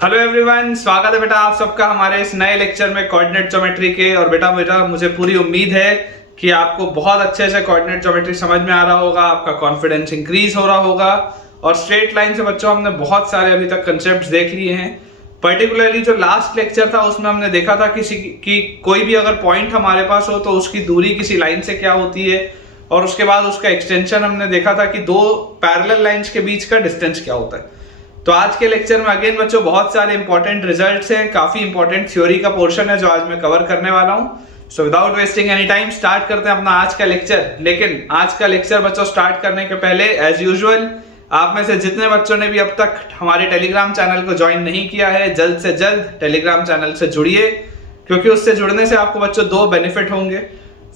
Hello everyone, स्वागत है बेटा आप सबका हमारे इस नए लेक्चर में कोऑर्डिनेट ज्योमेट्री के। और बेटा मुझे पूरी उम्मीद है कि आपको बहुत अच्छे से कोऑर्डिनेट ज्योमेट्री समझ में आ रहा होगा, आपका कॉन्फिडेंस इंक्रीज हो रहा होगा। और स्ट्रेट लाइन से बच्चों हमने बहुत सारे अभी तक कंसेप्ट्स देख लिए हैं। पर्टिकुलरली जो लास्ट लेक्चर था उसमें हमने देखा था कि कोई भी अगर पॉइंट हमारे पास हो तो उसकी दूरी किसी लाइन से क्या होती है, और उसके बाद उसका एक्सटेंशन हमने देखा था कि दो पैरेलल लाइंस के बीच का डिस्टेंस क्या होता है। तो आज के लेक्चर में अगेन बच्चों बहुत सारे इंपॉर्टेंट रिजल्ट्स हैं, काफी इंपॉर्टेंट थ्योरी का पोर्शन है जो आज मैं कवर करने वाला हूं। So without wasting any time start करते हैं अपना आज का लेक्चर। लेकिन आज का लेक्चर बच्चों स्टार्ट करने के पहले एज यूजुअल आप में से जितने बच्चों ने भी अब तक हमारे टेलीग्राम चैनल को ज्वाइन नहीं किया है, जल्द से जल्द टेलीग्राम चैनल से जुड़िए, क्योंकि उससे जुड़ने से आपको बच्चों दो बेनिफिट होंगे।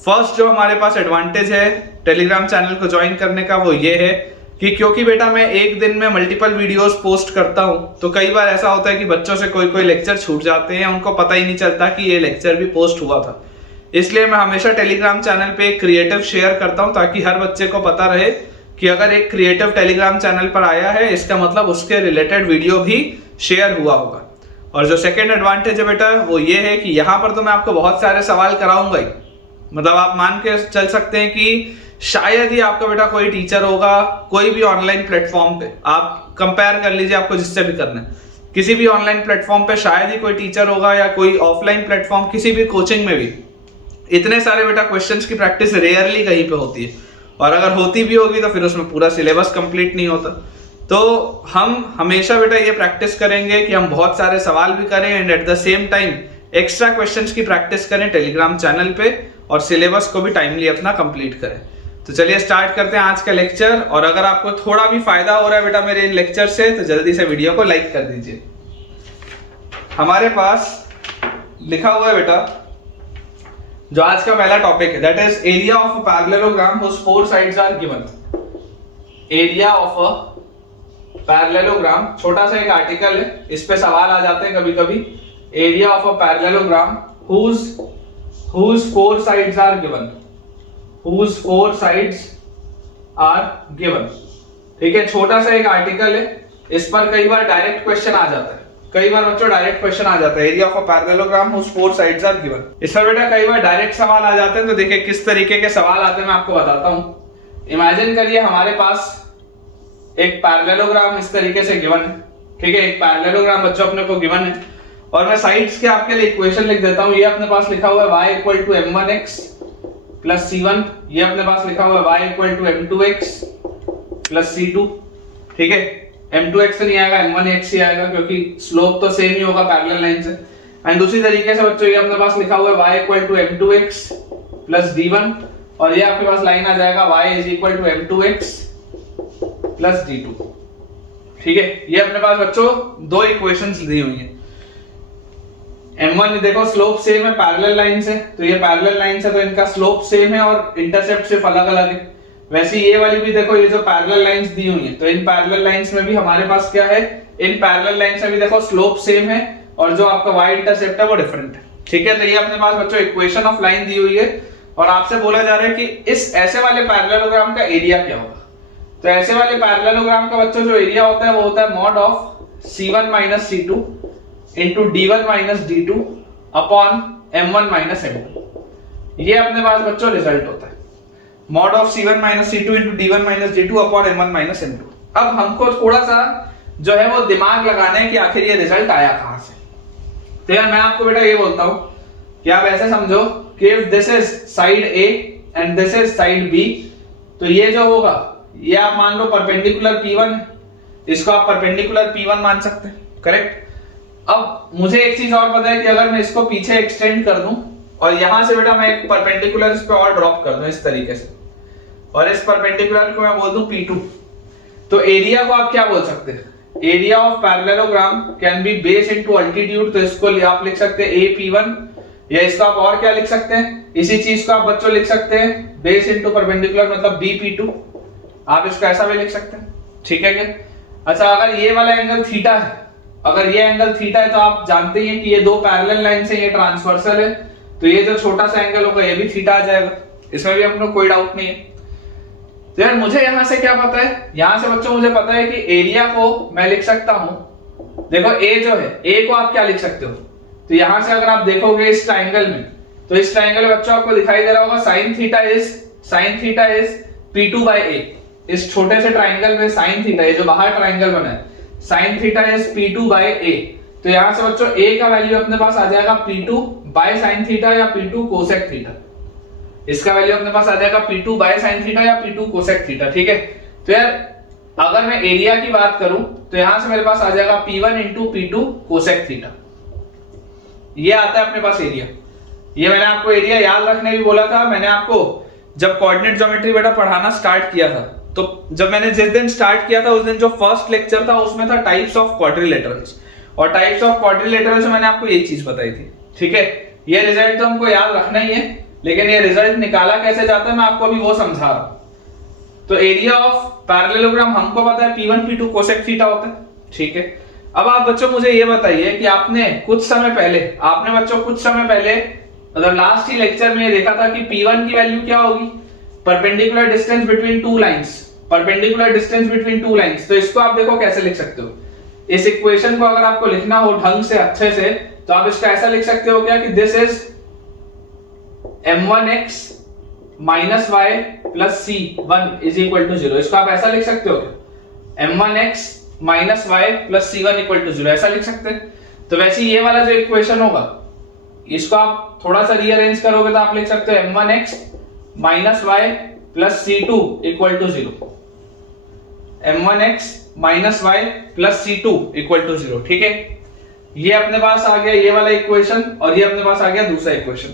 फर्स्ट जो हमारे पास एडवांटेज है टेलीग्राम चैनल को ज्वाइन करने का वो ये है कि क्योंकि बेटा मैं एक दिन में मल्टीपल वीडियोस पोस्ट करता हूं, तो कई बार ऐसा होता है कि बच्चों से कोई लेक्चर छूट जाते हैं, उनको पता ही नहीं चलता कि ये लेक्चर भी पोस्ट हुआ था। इसलिए मैं हमेशा टेलीग्राम चैनल पे एक क्रिएटिव शेयर करता हूं, ताकि हर बच्चे को पता रहे कि अगर एक क्रिएटिव टेलीग्राम चैनल पर आया है इसका मतलब उसके रिलेटेड वीडियो भी शेयर हुआ होगा। और जो सेकेंड एडवांटेज है बेटा वो ये है कि यहाँ पर तो मैं आपको बहुत सारे सवाल कराऊंगा ही। मतलब आप मान के चल सकते हैं कि शायद ही आपका बेटा कोई टीचर होगा कोई भी ऑनलाइन प्लेटफॉर्म पे, आप कंपेयर कर लीजिए आपको जिससे भी करना है, किसी भी ऑनलाइन प्लेटफॉर्म पे शायद ही कोई टीचर होगा या कोई ऑफलाइन प्लेटफॉर्म किसी भी कोचिंग में भी इतने सारे बेटा क्वेश्चंस की प्रैक्टिस रेयरली कहीं पे होती है। और अगर होती भी होगी तो फिर उसमें पूरा सिलेबस कंप्लीट नहीं होता। तो हम हमेशा बेटा ये प्रैक्टिस करेंगे कि हम बहुत सारे सवाल भी करें and at the same time extra questions की प्रैक्टिस करें टेलीग्राम चैनल पे, और सिलेबस को भी टाइमली अपना कंप्लीट करें। तो चलिए स्टार्ट करते हैं आज का लेक्चर। और अगर आपको थोड़ा भी फायदा हो रहा है बेटा मेरे इन लेक्चर से तो जल्दी से वीडियो को लाइक कर दीजिए। हमारे पास लिखा हुआ है बेटा जो आज का पहला टॉपिक है, that is area of a parallelogram whose four sides are given। Area of a parallelogram, छोटा सा एक आर्टिकल है, इस पे सवाल आ जाते हैं कभी कभी। Area of a parallelogram whose four sides are given, whose four sides are given। ठीक है, छोटा सा एक आर्टिकल है, इस पर कई बार डायरेक्ट क्वेश्चन आ जाता है, कई बार बच्चों डायरेक्ट क्वेश्चन आ जाता है। Area of a parallelogram whose four sides are given, इस पर बेटा कई बार डायरेक्ट सवाल आ जाते हैं। तो देखिए किस तरीके के सवाल आते हैं मैं आपको बताता हूं। इमेजिन करिए हमारे पास एक पैरेललोग्राम इस तरीके से गिवन है। ठीक है, एक पैरेललोग्राम बच्चों अपने को गिवन है, और मैं साइड्स के आपके लिए इक्वेशन लिख देता हूं। ये अपने पास लिखा हुआ है y equal to m1x plus c1, ये अपने पास लिखा हुआ है y equal to m2x plus c2। ठीक है, m2x नहीं आएगा, m1x ही आएगा, क्योंकि स्लोप तो सेम ही होगा पैरेलल लाइन से। एंड दूसरी तरीके से बच्चों ये अपने पास लिखा हुआ है y equal to m2x plus d1, और ये आपके पास लाइन आ जाएगा y is equal to m2x plus d2। ठीक है, ये अपने पास बच्चों दो इक्वेशंस दी हुई हैं। m1 देखो स्लोप सेम है पैरेलल लाइन से, तो ये पैरेलल लाइन से तो इनका स्लोप सेम है और इंटरसेप्ट सिर्फ अलग अलग है। वैसे ये वाली भी देखो, ये जो पैरेलल लाइंस दी हुई हैं, तो इन पैरेलल लाइंस में भी हमारे पास क्या है, इन पैरेलल लाइंस में भी देखो स्लोप सेम है और जो आपका y इंटरसेप्ट है वो डिफरेंट है। ठीक है, तो ये अपने पास बच्चों इक्वेशन ऑफ लाइन दी हुई है, और आपसे बोला जा रहा है कि इस ऐसे वाले पैरेललोग्राम का एरिया क्या होगा। तो ऐसे वाले पैरेललोग्राम का बच्चों जो एरिया होता है वो होता है mod of c1 minus c2 into d1 minus d2 upon m1 minus m2। ये अपने पास बच्चों रिजल्ट होता है, mod of c1 minus c2 into d1 minus d2 upon m1 minus m2। अब हमको थोड़ा सा जो है वो दिमाग लगाना है कि आखिर ये रिजल्ट आया कहां से। तो यार मैं आपको बेटा ये बोलता हूं कि आप ऐसे समझो कि if this is side A and this is side B, तो ये जो होगा ये आप मान लो परपेंडिकुलर P1, इसको आप परपेंडिकुलर P1 मान सकते हैं, करेक्ट। अब मुझे एक चीज और पता है कि अगर मैं इसको पीछे एक्सटेंड कर दूं और यहां से बेटा मैं एक परपेंडिकुलर इस पे और ड्रॉप कर दूं इस तरीके से, और इस परपेंडिकुलर को मैं बोल दूं P2, तो एरिया को आप क्या बोल सकते हैं, area of parallelogram can be base into altitude. तो इसको आप लिख सकते हैं AP1, या इसको आप और क्या लिख सकते हैं, इसी चीज को आप बच्चों लिख सकते हैं बेस इनटू परपेंडिकुलर मतलब BP2, आप इसको ऐसा भी लिख सकते हैं। ठीक है क्या? अच्छा, अगर ये वाला एंगल थीटा है, अगर ये एंगल थीटा है तो आप जानते ही हैं कि ये दो पैरेलल लाइन से ये ट्रांसवर्सल है, तो ये जो छोटा सा एंगल होगा ये भी थीटा आ जाएगा, इसमें भी अपने कोई डाउट नहीं है। तो यार मुझे यहां से क्या पता है, यहां से बच्चों मुझे पता है कि एरिया को मैं लिख सकता हूं देखो ए जो है, ए को आप क्या लिख सकते हो, तो यहां से अगर आप देखोगे इस ट्राइंगल में, तो इस ट्राइंगल में बच्चों आपको दिखाई दे रहा होगा sine theta is P2 by A। इस छोटे से ट्राइंगल में साइन थीटा, ये जो बाहर ट्राइंगल बना है, sine theta is P2 by A। तो यहां से बच्चों A का वैल्यू अपने पास आ जाएगा P2 by sin थीटा या P2 कोसेक थीटा। इसका वैल्यू अपने पास आ जाएगा P2 by sin थीटा या P2 कोसेक थीटा, ठीक है। तो यार अगर मैं एरिया की बात करूं तो यहां से मेरे पास आ जाएगा P1 into P2 cosec theta. ये आता है अपने पास एरिया। ये मैंने आपको एरिया याद रखने भी बोला था। मैंने आपको जब कोऑर्डिनेट ज्योमेट्री बेटा पढ़ाना स्टार्ट किया था, तो जब मैंने जिस दिन स्टार्ट किया था उस दिन जो फर्स्ट लेक्चर था उसमें था टाइप्स ऑफ क्वाड्रिलेटरल्स, और टाइप्स ऑफ क्वाड्रिलेटरल्स में मैंने आपको ये चीज बताई थी, ठीक है। ये रिजल्ट तो हमको याद रखना ही है, लेकिन ये रिजल्ट निकाला कैसे जाता है मैं आपको अभी वो समझा रहा हूं। तो एरिया ऑफ पैरेललोग्राम हमको पता है P1 P2 कोसेक थीटा होता है, ठीक है। अब आप बच्चों मुझे ये बताइए कि आपने कुछ समय पहले मतलब लास्ट ही लेक्चर में ये देखा था कि P1 की वैल्यू क्या होगी, perpendicular distance between two lines. तो इसको आप देखो कैसे लिख सकते हो, इस इक्वेशन को अगर आपको लिखना हो ढंग से अच्छे से तो आप इसको ऐसा लिख सकते हो क्या कि this is m1x minus y plus c1 is equal to 0। इसको आप ऐसा लिख सकते हो क्या, m1x minus y plus c1 equal to 0, ऐसा लिख सकते हैं। तो वैसे ये वाला जो इक्वेशन होगा इसको आप थोड़ा सा रीअरेंज करोगे तो आप लिख सकते हो m1x minus y plus c2 equal to 0, m1x minus y plus c2 equal to 0, ठीक है। ये अपने पास आ गया ये वाला इक्वेशन, और ये अपने पास आ गया दूसरा इक्वेशन।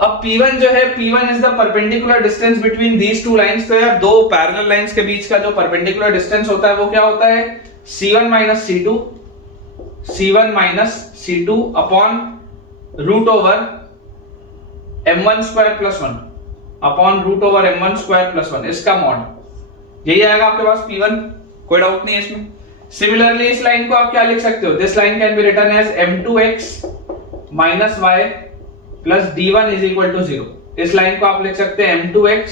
अब P1 जो है, P1 is the perpendicular distance between these two lines. तो यार दो पैरेलल लाइंस के बीच का जो परपेंडिकुलर डिस्टेंस होता है वो क्या होता है, C1 minus C2 upon root over m1 square plus 1 upon root over m1 square plus 1, इसका मॉड यही आएगा आपके पास P1, कोई डाउट नहीं है इसमें। सिमिलरली इस लाइन को आप क्या लिख सकते हो, this line can be written as m2x minus y plus d1 is equal to 0। इस लाइन को आप लिख सकते हैं m2x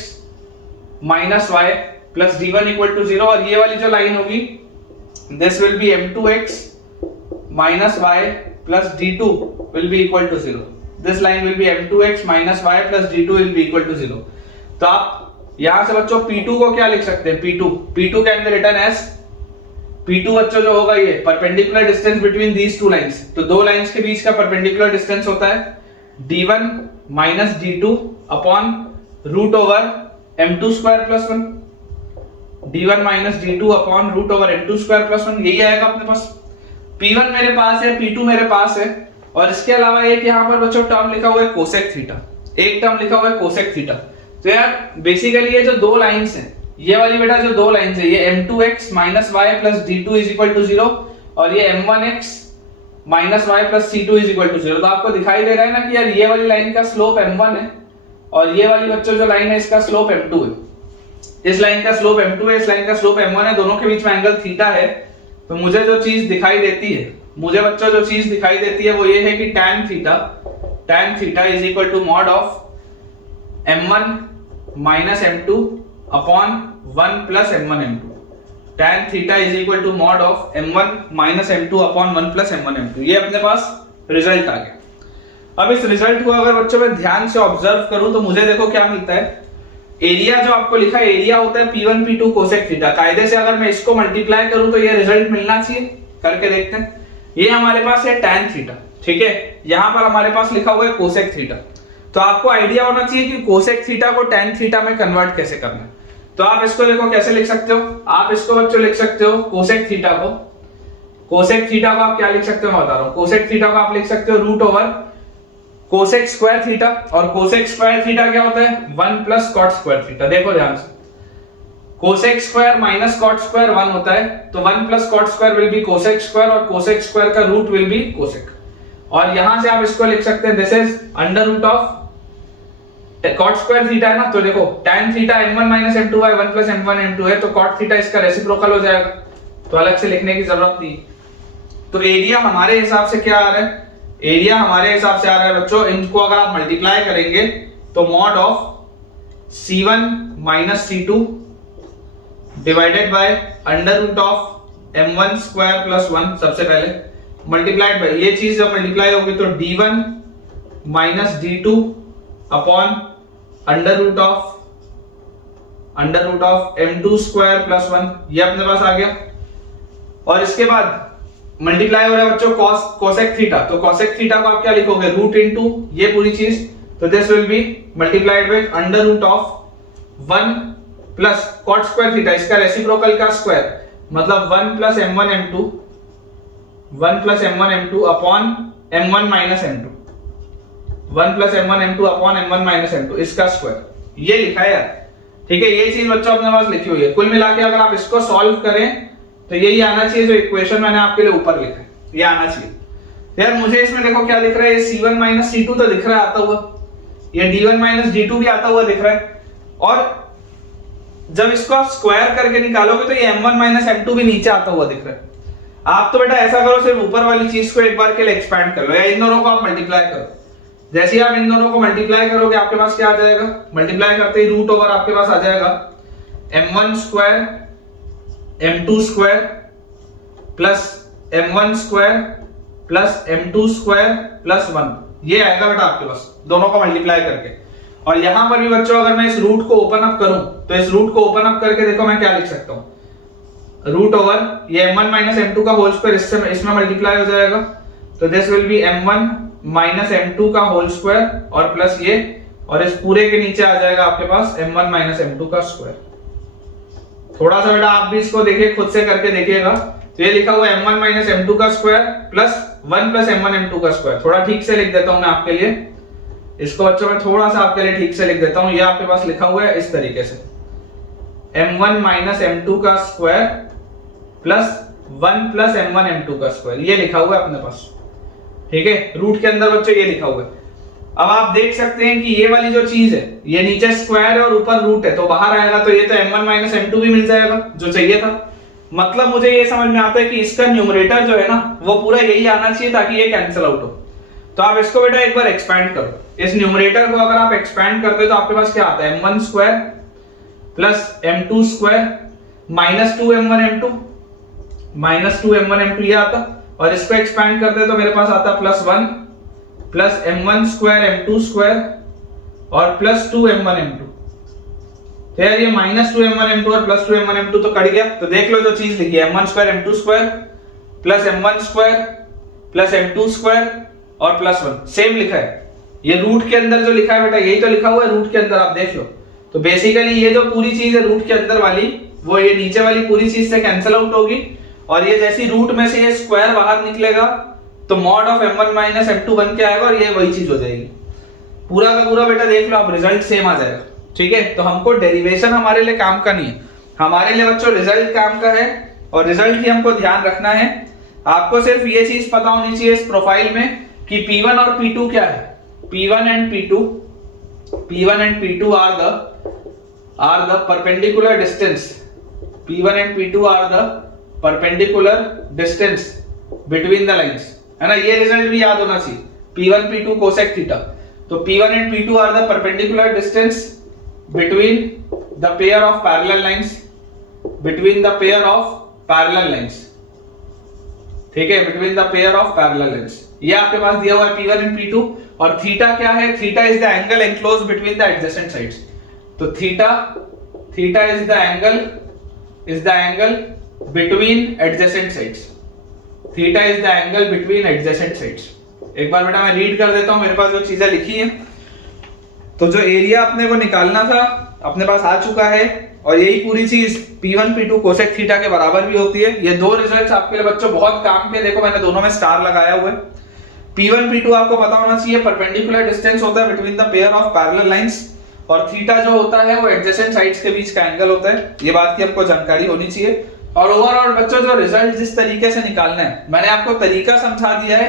minus y plus d1 equal to 0, और ये वाली जो लाइन होगी this will be m2x minus y plus d2 will be equal to 0. This line will be m2x minus y plus d2 will be equal to 0. तो आप यहां से बच्चों P2 को क्या लिख सकते हैं, P2 can be written as P2 बच्चों जो होगा ये perpendicular distance between these two lines. तो दो लाइंस के बीच का परपेंडिकुलर डिस्टेंस होता है d1 minus d2 upon root over m2 square plus 1, d1 minus d2 upon root over m2 square plus 1, यही आएगा अपने पास। P1 मेरे पास है, P2 मेरे पास है, और इसके अलावा एक यहाँ पर बच्चों टर्म लिखा हुआ है कोसेक थीटा, एक टर्म लिखा हुआ है कोसेक थीटा। तो यार बेसिकली ये जो दो लाइंस हैं, ये वाली बेटा जो दो लाइंस है, ये m2x minus y plus d2 is equal to 0, और ये m1x minus y plus c2 is equal to 0। तो आपको दिखाई दे रहा है ना कि यार ये वाली लाइन का स्लोप m1 है, और ये वाली बच्चों जो लाइन है इसका स्लोप m2 है। इस लाइन का स्लोप m2 है, इस लाइन का स्लोप m1 है, दोनों के बीच में एंगल थीटा है। तो मुझे जो चीज दिखाई देती है, मुझे बच्चों जो चीज दिखाई देती है वो ये है कि tan theta is equal to mod of m1 minus m2 upon 1 plus m1 m2। tan theta is equal to mod of m1 minus m2 upon 1 plus m1 m2। ये अपने पास रिजल्ट आ गया। अब इस रिजल्ट को अगर बच्चों मैं ध्यान से ऑब्जर्व करूं तो मुझे देखो क्या मिलता है, एरिया जो आपको लिखा है एरिया होता है P1 P2 कोसेक थीटा। कायदे से अगर मैं इसको मल्टीप्लाई करूं तो ये रिजल्ट मिलना चाहिए, करके देखते हैं। ये हमारे पास है tan थीटा, ठीक है, यहां पर हमारे पास लिखा हुआ है कोसेक थीटा। तो आपको आइडिया होना चाहिए कि कोसेक थीटा को tan थीटा में कन्वर्ट कैसे करना है। तो आप इसको देखो कैसे लिख सकते हो, आप इसको बच्चों लिख सकते हो कोसेक थीटा को आप क्या लिख सकते हो मैं बता रहा हूं। कोसेक थीटा को आप लिख सकते हो root over cosec square theta, और कोसेक स्क्वायर थीटा क्या होता है 1 प्लस कॉट स्क्वायर थीटा। देखो ध्यान से, cosec square minus cot square 1 होता है, तो 1 plus cot square will be cosec square, और कोसेक स्क्वायर का रूट विल बी कोसेक। और यहां से आप इसको लिख सकते हैं this is under root of cot square theta है ना, तो देखो tan theta m1 minus m2 है, 1 प्लस m1 m2 है, तो कॉट थीटा इसका रेसिप्रोकल हो जाएगा, तो अलग से लिखने की जरूरत नहीं। तो एरिया हमारे हिसाब से क्या आ रहा है, एरिया हमारे हिसाब से आ रहा है बच्चों, इनको अगर आप मल्टीप्लाई करेंगे तो mod of C1 minus C2 divided by under root of m1 square plus 1 सबसे पहले मल्टीप्लाइड बाय ये चीज जब मल्टीप्लाई होगी तो d1 minus d2 upon under root of m2 square plus 1 ये अपने पास आ गया। और इसके बाद मल्टीप्लाई हो रहा है बच्चों कोसेक थीटा, तो कोसेक थीटा को आप क्या लिखोगे रूट इनटू ये पूरी चीज, तो this will be multiplied by under root of 1 plus cot square theta, इसका रेसिप्रोकल का स्क्वायर मतलब 1 plus m1 m2 upon m1 minus m2, 1 plus m1 m2 upon m1 minus m2 इसका स्क्वायर, ये लिखा है यार। ठीक है, ये चीज बच्चों अपने पास लिखी हुई है। कुल मिला के अगर आप इसको सॉल्व करें तो यही आना चाहिए जो इक्वेशन मैंने आपके लिए ऊपर लिखा है, ये आना चाहिए। यार मुझे इसमें देखो क्या दिख रहा है, ये c1 माइनस c2 तो दिख रहा है आता हुआ, ये d1 माइनस d2 भी आता हुआ दिख रहा है, और जब इसको आप स्क्वायर करके निकालोगे तो ये m1 माइनस m2 भी नीचे आता हुआ दिख रहा है। आप तो बेटा ऐसा करो, सिर्फ ऊपर वाली चीज को एक बार के लिए एक्सपैंड कर लो या इन दोनों को आप मल्टीप्लाई करो। जैसे ही आप इन दोनों को मल्टीप्लाई करोगे आपके पास क्या आ जाएगा, मल्टीप्लाई करते ही रूट ओवर आपके पास आ जाएगा m1 square m2 square plus m1 square plus m2 square plus 1, ये आएगा बेटा आपके पास दोनों को मल्टीप्लाई करके। और यहां पर भी बच्चों अगर मैं इस रूट को ओपन अप करूं तो इस रूट को ओपन अप करके देखो मैं क्या लिख सकता हूं, रूट ओवर ये m1 माइनस m2 का होल स्क्वायर इसमें मल्टीप्लाई हो जाएगा, तो this will B m1 minus m2 का होल स्क्वायर और प्लस ये, और इस पूरे के नीचे आ जाएगा आपके पास m1 माइनस m2 का स्क्वायर। थोड़ा सा बेटा आप भी इसको देखिए, खुद से करके देखिएगा, तो ये लिखा हुआ है m1 माइनस m2 का square plus 1 plus m1 m2 का स्क्वायर। थोड़ा ठीक से लिख देता हूं मैं आपके लिए इसको बच्चों, मैं थोड़ा सा आपके लिए ठीक से लिख देता हूं। ये आपके पास लिखा हुआ है इस तरीके से m1 माइनस m2 का square plus 1 plus m1 m2 का स्क्वायर, ये लिखा हुआ है अपने पास। ठीक है, रूट के अंदर बच्चों ये लिखा हुआ है। अब आप देख सकते हैं कि ये वाली जो चीज है ये नीचे स्क्वायर है और ऊपर रूट है, तो बाहर आएगा तो ये तो m1 माइनस m2 भी मिल जाएगा जो चाहिए था। मतलब मुझे ये समझ में आता है कि इसका न्यूमरेटर जो है ना वो पूरा यही आना चाहिए ताकि ये कैंसिल आउट हो। तो आप इसको बेटा एक बार एक्सपैंड करो, इस न्यूमरेटर को अगर आप एक्सपैंड करते हो तो आपके पास क्या आता है m1 square plus m2 square minus 2m1 m2 ये आता, और इसको एक्सपैंड करते तो मेरे पास आता plus 1 plus m1 square m2 square और प्लस 2m1 m2। तो यार ये माइनस 2m1 m2 और प्लस 2m1 m2 तो कट गया। तो देख लो जो चीज लिखी है m1 square m2 square plus m1 square plus m2 square और प्लस 1 सेम लिखा है। ये रूट के अंदर जो लिखा है बेटा यही तो लिखा हुआ है रूट के अंदर, आप देख लो। तो बेसिकली ये जो पूरी चीज है रूट के अंदर वाली वो ये नीचे वाली पूरी चीज से कैंसिल आउट होगी, और ये जैसी रूट में से ये स्क्वायर बाहर निकलेगा तो mod of m1 minus m2 बन के आएगा और ये वही चीज हो जाएगी। पूरा का पूरा बेटा देख लो आप, रिजल्ट सेम आ जाएगा। ठीक है, तो हमको डेरिवेशन हमारे लिए काम का नहीं है, हमारे लिए बच्चों रिजल्ट काम का है, और रिजल्ट की हमको ध्यान रखना है। आपको सिर्फ ये चीज पता होनी चाहिए इस प्रोफाइल में कि P1 और P2 क्या है। P1 and P2 are the perpendicular distance. P1 and P2 are the perpendicular distance between the lines, है ना। ये रिजल्ट भी याद होना चाहिए, P1 P2 cosec थीटा। तो P1 and P2 are the perpendicular distance between the pair of parallel lines, between the pair of parallel lines। ठीक है, between the pair of parallel lines ये आपके पास दिया हुआ है P1 and P2। और theta क्या है, theta is the angle enclosed between the adjacent sides. तो theta is the angle between adjacent sides, theta is the angle between adjacent sides. एक बार बेटा मैं रीड कर देता हूं मेरे पास जो चीजें लिखी हैं। तो जो एरिया अपने को निकालना था अपने पास आ चुका है, और यही पूरी चीज P1 P2 कोसेक थीटा के बराबर भी होती है। ये दो रिजल्ट्स आपके लिए बच्चों बहुत काम के, देखो मैंने दोनों में स्टार लगाया हुआ है। P1 P2 आपको पता होना चाहिए परपेंडिकुलर डिस्टेंस होता है between the pair of parallel lines, और थीटा जो होता है वो एडजेसेंट साइड्स के बीच का एंगल होता है। ये बात की हमको जानकारी होनी चाहिए। और ओवरऑल बच्चों जो रिजल्ट जिस तरीके से निकालना है मैंने आपको तरीका समझा दिया है,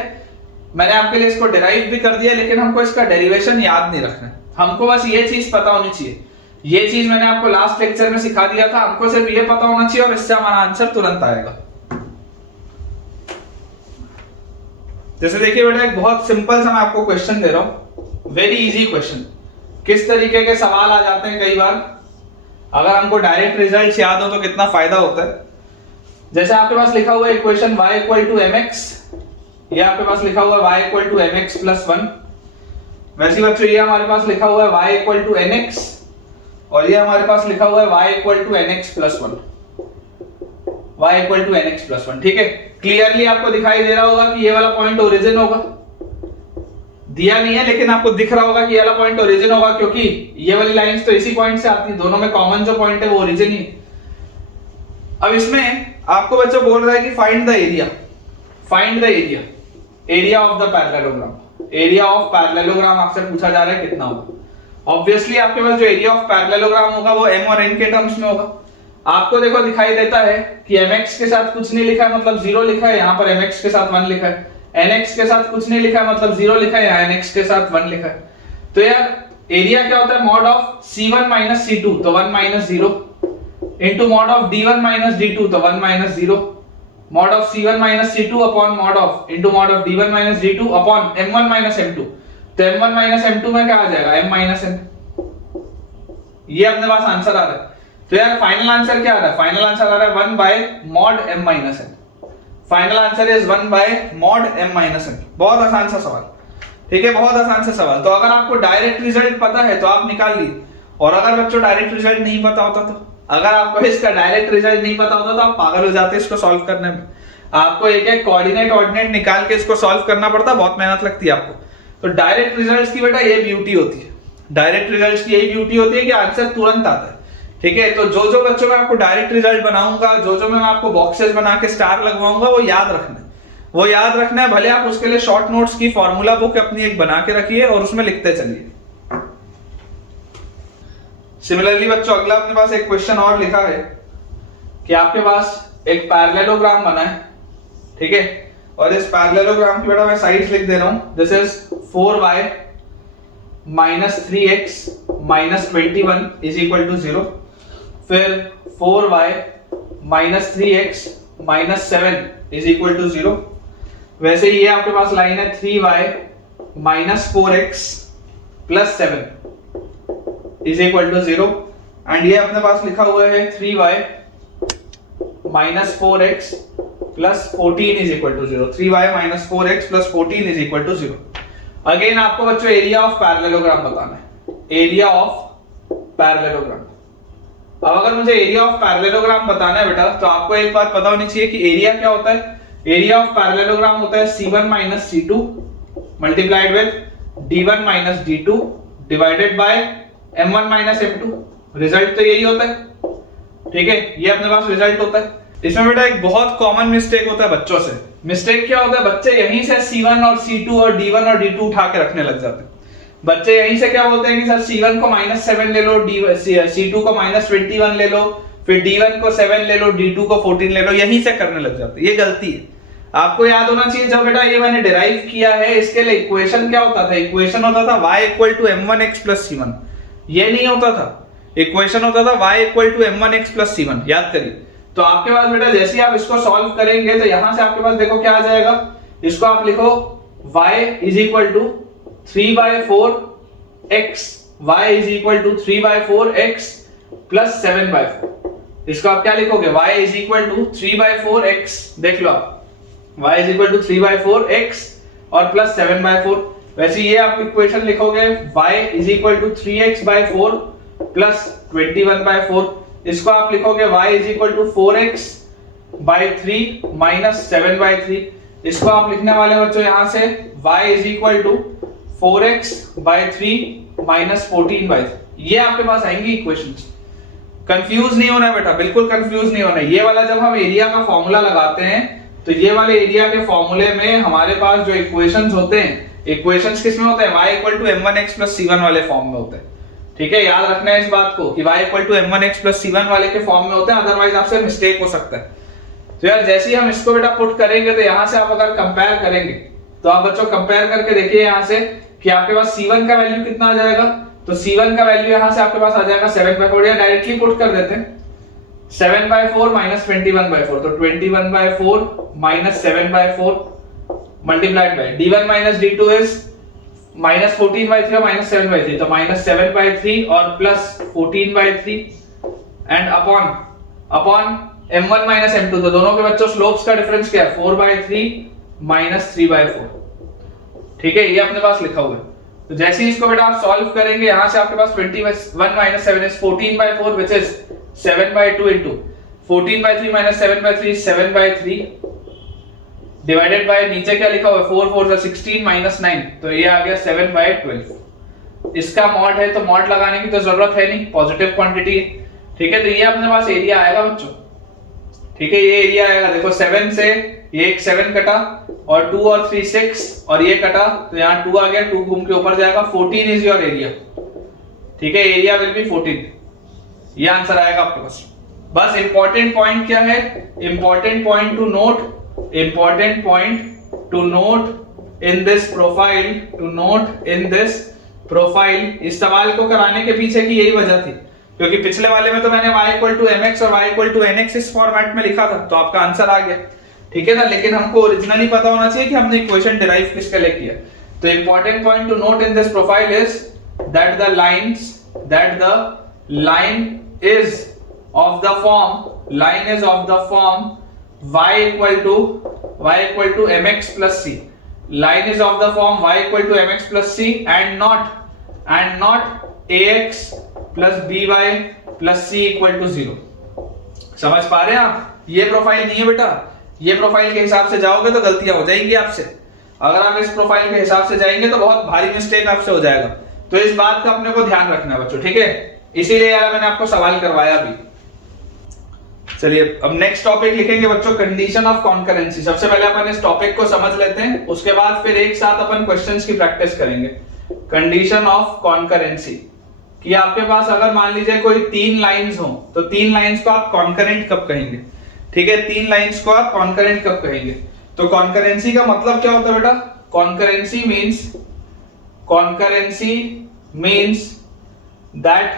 मैंने आपके लिए इसको डिराइव भी कर दिया है, लेकिन हमको इसका डेरिवेशन याद नहीं रखना है। हमको बस ये चीज पता होनी चाहिए, ये चीज मैंने आपको लास्ट लेक्चर में सिखा दिया था, हमको सिर्फ ये पता होना चाहिए और इससे हमारा आंसर तुरंत आएगा। जैसे देखिए बेटा एक बहुत सिंपल सा मैं आपको क्वेश्चन दे रहा हूं, वेरी इजी क्वेश्चन। किस तरीके के सवाल आ जाते हैं कई बार, अगर हमको डायरेक्ट रिजल्ट याद हो तो कितना फायदा होता है। जैसे आपके पास लिखा हुआ है equation y equal to mx, ये आपके पास लिखा हुआ है y equal to mx plus 1, वैसे बच्चों ये हमारे पास लिखा हुआ है y इक्वल टू nx और ये हमारे पास लिखा हुआ है y equal to nx plus 1, y equal to nx plus 1। ठीक है, क्लियरली आपको दिखाई दे रहा होगा कि ये वाला पॉइंट ओरिजिन होगा, दिया नहीं है लेकिन आपको दिख रहा होगा कि ये वाला पॉइंट ओरिजिन होगा, क्योंकि ये वाली लाइंस तो इसी पॉइंट से आती है, दोनों में कॉमन जो पॉइंट है वो ओरिजिन ही। अब इसमें आपको बच्चों बोल रहा है कि find the area, find the area, area of the parallelogram, area of parallelogram आपसे पूछा जा रहा है कितना होगा। ऑब्वियसली आपके पास जो एरिया ऑफ पैरेललोग्राम होगा वो m और n के टर्म्स में होगा। आपको देखो दिखाई देता है कि mx के साथ कुछ नहीं लिखा है मतलब 0 लिखा है, यहाँ पर mx के साथ 1 लिखा है, nx के साथ कुछ नहीं लिखा है मतलब 0 लिखा है, यहाँ nx के साथ 1 लिखा है। तो यार एरिया क्या होता है, mod of c1 minus c2 तो 1 minus 0 into mod of d1 minus d2 तो 1 minus 0, mod of c1 minus c2 upon mod of into mod of d1 minus d2 upon m1 minus m2, तो m1 minus m2 में क्या आ जाएगा m minus n, ये अपने पास answer आ रहा है। तो यार फाइनल आंसर क्या आ रहा है, फाइनल आंसर आ रहा है 1 bye mod m minus n, final answer is 1 bye mod m minus n। बहुत आसान सा सवाल, ठीक है, बहुत आसान सा सवाल। तो अगर आपको डायरेक्ट रिजल्ट पता है तो आप निकाल लीजिए, और अगर बच्चों डायरेक्ट रिजल्ट नहीं पता होता तो, अगर आपको इसका डायरेक्ट रिजल्ट नहीं पता होता तो आप पागल हो जाते इसको सॉल्व करने में। आपको एक एक कोऑर्डिनेट ऑर्डिनेट निकाल के इसको सॉल्व करना पड़ता, बहुत मेहनत लगती है आपको। तो डायरेक्ट रिजल्ट्स की बेटा ये ब्यूटी होती है, डायरेक्ट रिजल्ट्स की यही ब्यूटी होती है कि आंसर तुरंत आता है। ठीक है, तो जो जो बच्चों में आपको डायरेक्ट रिजल्ट बनाऊंगा, जो जो मैं आपको बॉक्सेस बना के स्टार लगवाऊंगा, वो याद रखना है, वो याद रखना है। भले आप उसके लिए शॉर्ट नोट्स की फॉर्मूला बुक अपनी एक बना के रखिए और उसमें लिखते चलिए। सिमिलरली बच्चों अगला अपने पास एक क्वेश्चन और लिखा है कि आपके पास एक पैरेललोग्राम बना है, ठीक है, और इस पैरेललोग्राम की बेटा मैं साइड्स लिख दे रहा हूं। This is 4y minus 3x minus 21 is equal to 0, फिर 4y minus 3x minus 7 is equal to 0। वैसे ये आपके पास लाइन है 3y minus 4x plus 7 is equal to 0, and ये अपने पास लिखा हुआ है 3y minus 4x plus 14 is equal to 0, 3y minus 4x plus 14 is equal to 0। Again आपको बच्चों एरिया ऑफ पैरेललोग्राम बताना है, एरिया ऑफ पैरेललोग्राम। अब अगर मुझे एरिया ऑफ पैरेललोग्राम बताना है बेटा, तो आपको एक बात पता होनी चाहिए कि एरिया क्या होता है। एरिया ऑफ पैरेललोग्राम होता है c1 minus c2 multiplied with d1 minus d2 divided by m1 minus m2। Result तो यही होता है, ठीक है, ये अपने पास रिजल्ट होता है। इसमें बेटा एक बहुत कॉमन मिस्टेक होता है बच्चों से। मिस्टेक क्या होता है, बच्चे यहीं से c1 और c2 और d1 और d2 उठा के रखने लग जाते हैं। बच्चे यहीं से क्या बोलते हैं कि सर c1 को माइनस 7 ले लो, c2 को माइनस 21 ले लो, फिर d1 को 7 ले लो, d2 को 14 ले लो, यहीं से करने लग जाते हैं। ये गलती है, आपको याद होना चाहिए। जब बेटा ये मैंने डिराइव किया है, इसके लिए इक्वेशन क्या होता था, इक्वेशन होता था y equal to m1x plus c1, ये नहीं होता था, इक्वेशन होता था y equal to m1x plus c1, याद करिए। तो आपके पास बेटा जैसे ही आप इसको सॉल्व करेंगे तो यहां से आपके पास देखो क्या आ जाएगा, इसको आप लिखो y is equal to 3/4x, y is equal to 3/4x plus 7/4। इसको आप क्या लिखोगे, y is equal to 3/4x, देख लो आप, y is equal to 3/4x और प्लस 7/4। वैसे ये आप इक्वेशन लिखोगे y is equal to 3x/4 plus 21/4। इसको आप लिखोगे y is equal to 4x/3 minus 7/3। इसको आप लिखने वाले बच्चों यहां से y is equal to 4x/3 minus 14/3। ये आपके पास आएंगी इक्वेशंस। कंफ्यूज नहीं होना बेटा, बिल्कुल कंफ्यूज नहीं होना। ये वाला जब हम एरिया का फॉर्मूला लगाते हैं तो ये वाले एरिया के फॉर्मूले में हमारे पास जो इक्वेशंस होते हैं, इक्वेशंस किस में होते हैं, y equal to m1x plus c1 वाले फॉर्म में होते हैं। ठीक है, याद रखना है इस बात को कि y equal to m1x plus c1 वाले के फॉर्म में होते हैं, अदरवाइज आपसे मिस्टेक हो सकता है। तो यार जैसे ही हम इसको बेटा पुट करेंगे तो यहां से आप अगर कंपेयर करेंगे तो आप बच्चों कंपेयर करके देखिए यहां से कि आपके पास c1 का वैल्यू कितना आ जाएगा। तो c1 का वैल्यू यहां से आपके पास आ जाएगा 7/4, या डायरेक्टली पुट कर देते हैं 7/4 माइनस 21/4, तो 21/4 minus 7/4 multiplied by d1 minus d2 is minus 14/3 और माइनस 7/3, तो माइनस 7/3 और plus 14/3 and upon m1 minus m2, तो दोनों के बच्चों स्लोप्स का डिफरेंस क्या है 4/3 माइनस 3/4। ठीक है, ये अपने पास लिखा हुआ है। तो जैसे ही इसको बेटा आप सॉल्व करेंगे, यहां से आपके पास 21 minus 7 is 14/4 which is 7/2 into 14/3 minus 7/3 7/3 divided by नीचे क्या लिखा हुआ है 4 4 16 माइनस 9, तो ये आ गया 7/12। इसका मॉड है तो मॉड लगाने की तो जरूरत है नहीं, पॉजिटिव क्वांटिटी है। ठीक है, तो ये अपने पास एरिया आएगा बच्चों। ठीक है, ये एरिया आएगा, देखो 7 से ये एक 7 कटा और 2 और 3 6 और ये कटा, तो यहाँ 2 आ गया, 2 घूम के ऊपर जाएगा, 14 इज योर एरिया। ठीक है, एरिया विल बी 14, ये आंसर आएगा आपके पास। बस इंपॉर्टेंट पॉइंट क्या है, important point to note, important point to note in this profile, to note in this profile. इस सवाल को कराने के पीछे की यही वजह थी, क्योंकि पिछले वाले में तो मैंने y = mx और y = nx इस फॉर्मेट में लिखा था, तो आपका आंसर आ गया। ठीक है ना, लेकिन हमको ओरिजिनली पता होना चाहिए कि हमने इक्वेशन डिराइव किसके लिए किया। तो important point to note in this profile is that the line is of the form y = mx plus c, line is of the form y = mx plus c and not ax plus by plus c = 0। समझ पा रहे हैं आप? ये profile नहीं है बेटा, ये प्रोफाइल के हिसाब से जाओगे तो गलतियां हो जाएंगी आपसे। अगर आप इस प्रोफाइल के हिसाब से जाएंगे तो बहुत भारी मिस्टेक आपसे हो जाएगा, तो इस बात का अपने को ध्यान रखना है बच्चों। ठीक है, इसीलिए यार मैंने आपको सवाल करवाया भी। चलिए अब नेक्स्ट टॉपिक लिखेंगे बच्चों, कंडीशन ऑफ कॉन्करेंसी। सबसे पहले अपन इस टॉपिक को समझ लेते हैं, उसके बाद फिर एक साथ अपन क्वेश्चंस की प्रैक्टिस करेंगे। कंडीशन ऑफ कॉन्करेंसी कि आपके पास अगर मान लीजिए कोई 3 लाइंस हो, तो 3 लाइंस को आप कॉन्करेंट कब कहेंगे? ठीक है, 3 लाइंस को आप कॉन्करेंट कब कहेंगे? तो कॉन्करेंसी का मतलब क्या होता है बेटा? Concurrency means that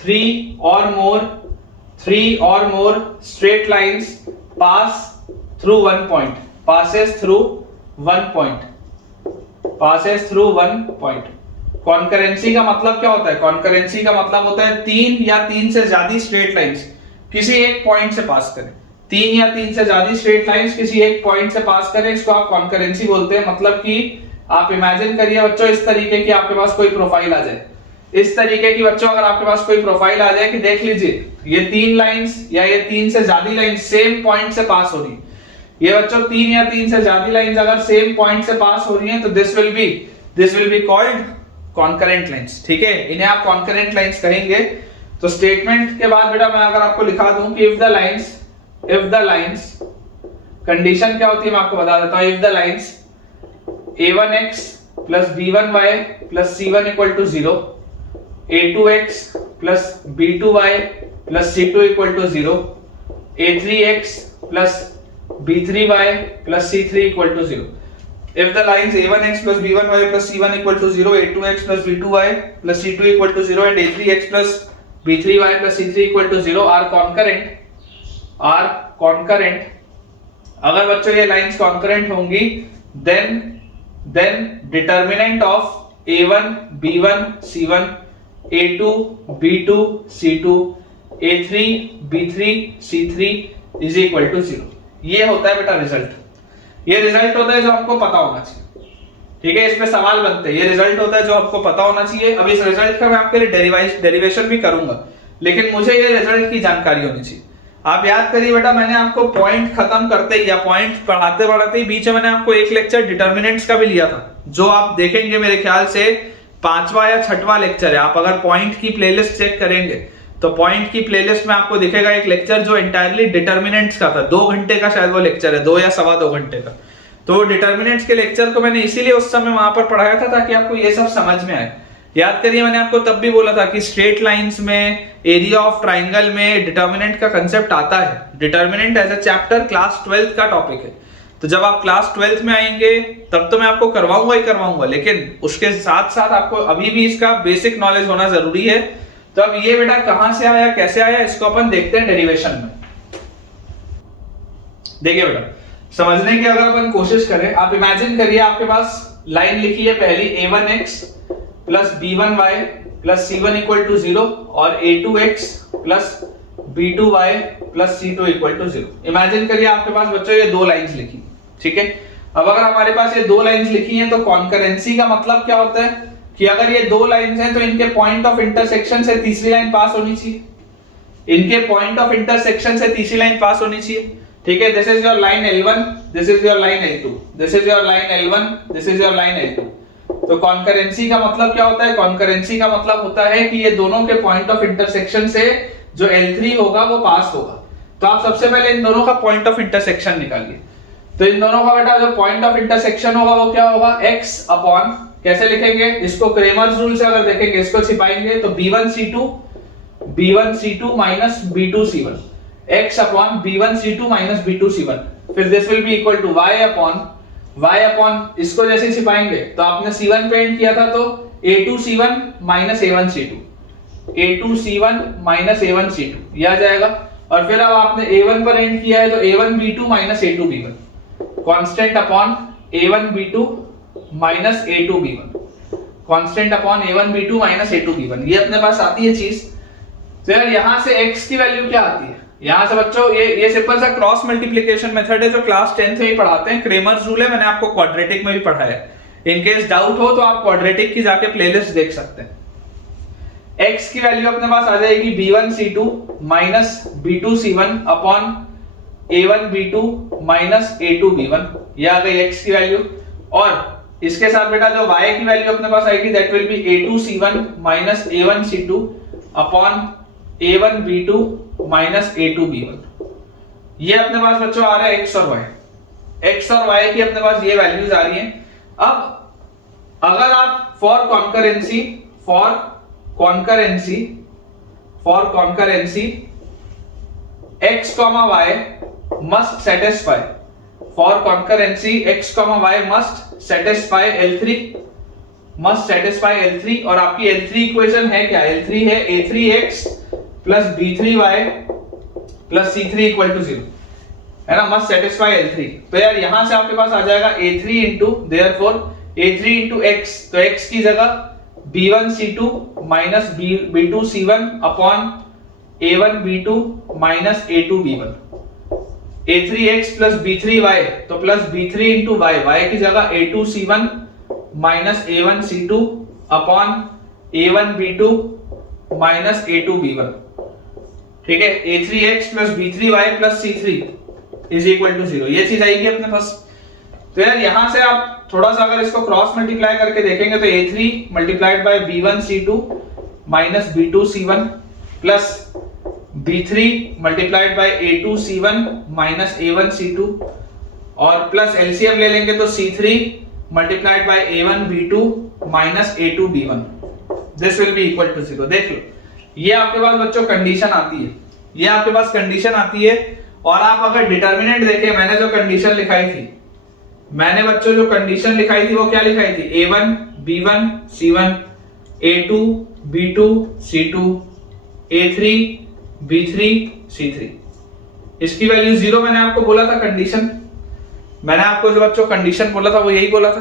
3 or more straight lines passes through one point। Concurrency का मतलब क्या होता है? कॉन्करेंसी का मतलब होता है 3 या 3 से ज्यादा स्ट्रेट लाइंस किसी एक पॉइंट से पास करें। 3 या 3 से ज्यादा स्ट्रेट लाइंस किसी एक पॉइंट से पास करें, इसको आप कॉन्करेंसी बोलते हैं। मतलब कि आप इमेजिन करिए बच्चों, इस तरीके की आपके पास कोई प्रोफाइल आ जाए, इस तरीके की बच्चों अगर आपके पास कोई प्रोफाइल आ जाए कि देख लीजिए ये 3 लाइंस या ये 3 से ज्यादा लाइंस सेम पॉइंट से पास हो रही है। ये बच्चों 3 या 3 से ज्यादा लाइंस अगर सेम पॉइंट से पास हो रही हैं, तो this will be called concurrent lines. ठीक है, इन्हें आप कॉन्करेंट लाइंस कहेंगे। तो स्टेटमेंट के बाद बेटा मैं अगर आपको लिखा दूं कि इफ द लाइंस कंडीशन क्या होती है मैं आपको बता देता हूं। If the lines a1x plus b1y plus c1 = 0, a2x plus b2y plus c2 = 0, a3x plus b3y plus c3 = 0। If the lines a1x plus b1y plus c1 = 0, a2x plus b2y plus c2 = 0 and a3x plus b3y plus c3 = 0 are concurrent, अगर बच्चों ये lines concurrent होंगी, then determinant of a1 b1 c1, a2 b2 c2, a3 b3 c3 is equal to 0। ये होता है बेटा result. ये result होता है जो हमको पता होना चाहिए। ठीक है, इसमें सवाल बनते हैं, ये रिजल्ट होता है जो आपको पता होना चाहिए। अब इस रिजल्ट का मैं आपके लिए डेरिवेशन भी करूंगा, लेकिन मुझे ये रिजल्ट की जानकारी होनी चाहिए। आप याद करिए बेटा, मैंने आपको पॉइंट खत्म करते ही या पॉइंट पढ़ाते ही बीच में मैंने आपको एक लेक्चर डिटर्मिनेंट्स का भी लिया था, जो आप देखेंगे मेरे ख्याल से 5वां या 6वां लेक्चर है। आप अगर पॉइंट की प्लेलिस्ट चेक करेंगे तो पॉइंट की प्लेलिस्ट में आपको दिखेगा एक लेक्चर जो एंटायरली डिटर्मिनेंट्स का था। 2 घंटे का शायद वो लेक्चर है, 2 या 2.25 घंटे का। तो डिटर्मिनेंट्स के लेक्चर को मैंने इसीलिए उस समय वहां पर पढ़ाया था ताकि आपको ये सब समझ में आए। याद करिए, मैंने आपको तब भी बोला था कि स्ट्रेट लाइंस में, एरिया ऑफ ट्राइंगल में डिटर्मिनेंट का कंसेप्ट आता है। Determinant as a chapter class 12th का टॉपिक है। तो जब आप क्लास 12th में आएंगे तब तो मैं आपको करवाऊंगा, लेकिन उसके साथ साथ आपको अभी भी इसका बेसिक नॉलेज होना जरूरी है। तो अब ये बेटा कहां से आया, कैसे आया, इसको अपन देखते हैं डेरिवेशन में। देखिए बेटा, समझने की अगर अपन कोशिश करें, आप इमेजिन करिए आपके पास लाइन लिखी है पहली a1x plus b1y plus c1 = 0 और a2x plus b2y plus c2 equal to 0। Imagine करिए आपके पास बच्चों ये दो लाइंस लिखी, ठीक है। अब अगर हमारे पास ये दो लाइंस लिखी हैं तो कॉन्करेंसी का मतलब क्या होता है कि अगर ये दो लाइंस हैं तो इनके पॉइंट ऑफ इंटरसेक्शन से तीसरी लाइन पास होनी चाहिए, इनके पॉइंट ऑफ इंटरसेक्शन से तीसरी लाइन पास होनी चाहिए, ठीक है। This is your line L1, this is your line L2, this is your line L1, this is your line L2। तो कॉन्करेंसी का मतलब क्या होता है? कॉन्करेंसी का मतलब होता है कि ये दोनों के पॉइंट ऑफ इंटरसेक्शन से जो L3 होगा वो पास होगा। तो आप सबसे पहले इन दोनों का पॉइंट ऑफ इंटरसेक्शन निकालिए। तो इन दोनों का बेटा जो पॉइंट ऑफ इंटरसेक्शन होगा वो क्या होगा? x अपॉन, कैसे लिखेंगे इसको? क्रेमर्स रूल से अगर देखेंगे, इसको छिपाएंगे तो b1c2 minus b2c1, x upon b1c2 minus b2c1। फिर this will be equal to y upon इसको जैसे छिपाएंगे तो आपने c1 पे एंड किया था तो a2c1 minus a1c2, a2c1 minus a1c2 ये आ जाएगा। और फिर अब आपने a1 पर एंड किया है तो a1b2 minus a2b1, constant upon a1b2 minus a2b1, constant upon a1b2 minus a2b1। ये अपने पास आती है चीज। तो यार यहां से x की वैल्यू क्या आती है? यहां से बच्चों ये सिंपल सा क्रॉस मल्टीप्लिकेशन मेथड है जो क्लास 10th में ही पढ़ाते हैं। क्रेमर्स रूल है, मैंने आपको क्वाड्रेटिक में भी पढ़ाया है। इन केस डाउट हो तो आप क्वाड्रेटिक की जाके प्लेलिस्ट देख सकते हैं। x की वैल्यू अपने पास आ जाएगी b1c2 minus b2c1 upon a1b2 minus a2b1, ये आ गई x की वैल्यू। और इसके साथ बेटा जो y की वैल्यू अपने पास आएगी that will be a2c1 minus a1c2 upon a1b2 minus a2b1। ये अपने पास बच्चों आ रहा है x और y की अपने पास ये वैल्यूज आ रही हैं। अब अगर आप for concurrency x, y must satisfy, for concurrency x, y must satisfy L3 और आपकी L3 इक्वेशन है क्या? L3 है a3x plus b3y plus c3 equal to 0, है ना। Must satisfy L3। तो यार यहां से आपके पास आ जाएगा a3 into, therefore a3 into x, तो x की जगह b1c2 minus b2c1 upon a1b2 minus a2b1, a3x plus b3y तो प्लस b3 इंटू y की जगह a2c1 minus a1c2 upon a1b2 minus a2b1, ठीक है। a3x plus b3y plus c3 is equal to 0, ये चीज आएगी अपने पास। तो यार यहां से आप थोड़ा सा अगर इसको क्रॉस मल्टीप्लाई करके देखेंगे तो a3 multiplied by b1c2 minus b2c1 plus b3 multiplied by a2c1 minus a1c2 और प्लस एलसीएम ले लेंगे तो c3 multiplied by a1b2 minus a2b1, this will be equal to 0। देख लो, ये आपके पास बच्चों कंडीशन आती है, ये आपके पास कंडीशन आती है। और आप अगर डिटर्मिनेंट देखें, मैंने जो कंडीशन लिखाई थी, मैंने बच्चों जो कंडीशन लिखाई थी वो क्या लिखाई थी? a1 b1 c1, a2 b2 c2, a3 b3 c3। इसकी वैल्यू 0 मैंने आपको बोला था कंडीशन, मैंने आपको जो बच्चों कंडीशन बोला था वो यही बोला था।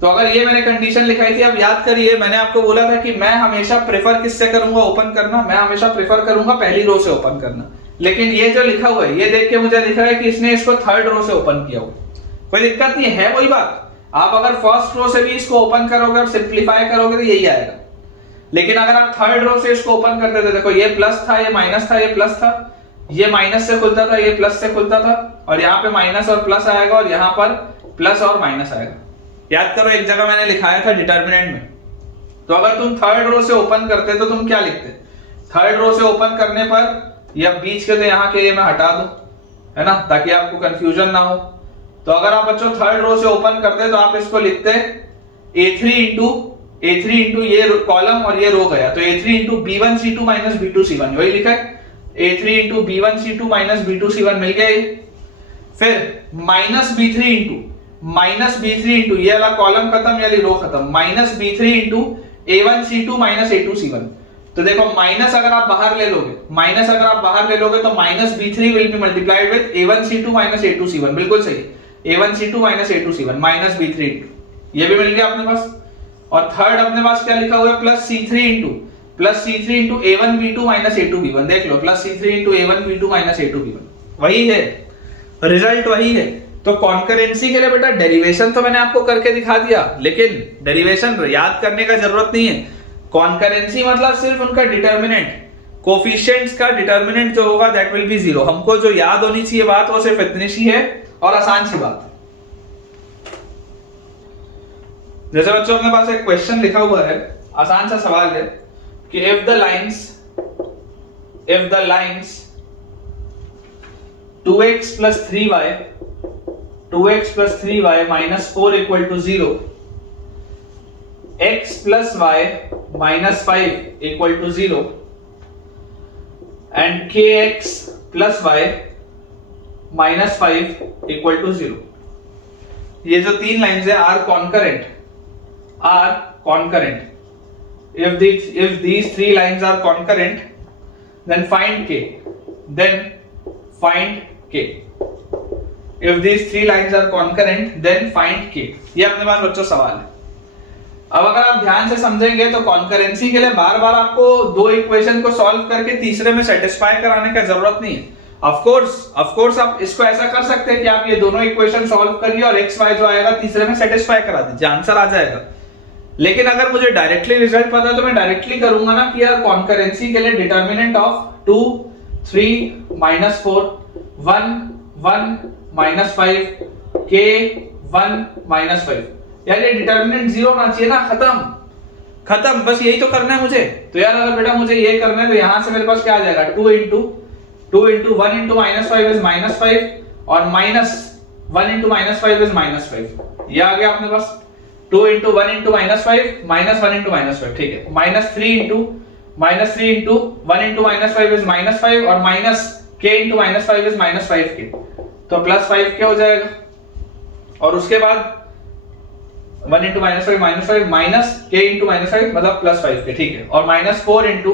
तो अगर ये मैंने कंडीशन लिखाई थी, अब याद करिए मैंने आपको बोला था कि मैं हमेशा प्रेफर किससे करूंगा ओपन करना? मैं हमेशा प्रेफर करूंगा पहली रो से ओपन करना। लेकिन ये जो लिखा हुआ है, ये देख के मुझे दिख रहा है कि इसने इसको थर्ड रो से ओपन किया हुआ। कोई दिक्कत नहीं है, वही बात। आप अगर फर्स्ट रो से भी इसको ओपन करोगे और सिंप्लीफाई करोगे तो यही आएगा। लेकिन अगर आप थर्ड रो से इसको ओपन करते थे, देखो ये प्लस था, ये माइनस था, ये प्लस था, ये माइनस से खुलता था, ये प्लस से खुलता था, और यहाँ पे माइनस और प्लस आएगा और यहाँ पर प्लस और माइनस आएगा। याद करो, एक जगह मैंने लिखाया था डिटर्मिनेंट में। तो अगर तुम थर्ड रो से ओपन करते तो तुम क्या लिखते? थर्ड रो से ओपन करने पर या बीच के तो यहाँ के ये मैं हटा दूं, है ना, ताकि आपको कंफ्यूजन ना हो। तो अगर आप बच्चों थर्ड रो से ओपन करते तो आप इसको लिखते a3 इंटू ये कॉलम और ये रो गया, तो a3 into b1c2 minus b2c1, वही लिखा है। a3 into b1c2 minus b2c1 मिल गया। फिर माइनस b3 इंटू ये वाला कॉलम खत्म, ये रो खत्म, minus b3 into a1c2 minus a2c1। तो देखो माइनस अगर आप बाहर ले लोगे तो minus b3 will be multiplied with a1c2 minus a2c1, बिल्कुल सही, a1c2 minus a2c1 minus b3 into, ये भी मिल गया अपने पास। और थर्ड अपने पास क्या लिखा हुआ है? Plus c3 into plus C3 into A1B2 minus A2B1, देख लो plus C3 into A1B2 minus A2B1, वही है रिजल्ट, वही है। तो कॉन्करेंसी के लिए बेटा डेरिवेशन तो मैंने आपको करके दिखा दिया, लेकिन डेरिवेशन याद करने का जरूरत नहीं है। कॉन्करेंसी मतलब सिर्फ उनका डिटर्मिनेंट, कोफिशिएंट्स का डिटर्मिनेंट जो होगा दैट विल बी 0। हमको जो याद होनी चाहिए बात वो सिर्फ इतनी सी है और आसान सी बात है। जैसे बच्चों अपने पास एक क्वेश्चन लिखा हुआ है, आसान सा सवाल है कि if the lines 2x plus 3y minus 4 equal to 0, x plus y minus 5 equal to 0 and kx plus y minus 5 equal to 0, ये जो तीन लाइन्स है are concurrent. if these three lines are concurrent then find k, if these three lines are concurrent then find k। ये अपने पास बच्चों सवाल है। अब अगर आप ध्यान से समझेंगे तो कॉन्करेंसी के लिए बार बार आपको दो इक्वेशन को सॉल्व करके तीसरे में सेटिस्फाई कराने का जरूरत नहीं है। ऑफ कोर्स आप इसको ऐसा कर सकते हैं कि आप ये दोनों इक्वेशन सॉल्व करिए और एक्स वाई जो आएगा तीसरे में सेटिस्फाई करा दीजिए, आंसर आ जाएगा। लेकिन अगर मुझे डायरेक्टली रिजल्ट पता है तो मैं डायरेक्टली करूंगा ना कि यार कॉन्करेंसी के लिए determinant of 2 3 minus 4 1 1 minus 5 k 1 minus 5, यार ये डिटर्मिनेंट 0 होना चाहिए ना, खत्म, बस यही तो करना है मुझे। तो यार अगर बेटा मुझे ये करना है तो यहां से मेरे पास क्या आ जाएगा, 2 into 1 into minus 5 is minus 5 और minus 1 into minus 5 is minus 5, ये आ गया अपने पास। 2 into 1 into minus 5 minus 1 into minus 5, ठीक है। minus 3 into 1 into minus 5 is minus 5 और minus k into minus 5 is minus 5k, तो plus 5k हो जाएगा। और उसके बाद 1 into minus 5 minus k into minus 5 मतलब plus 5k, ठीक है। और minus 4 into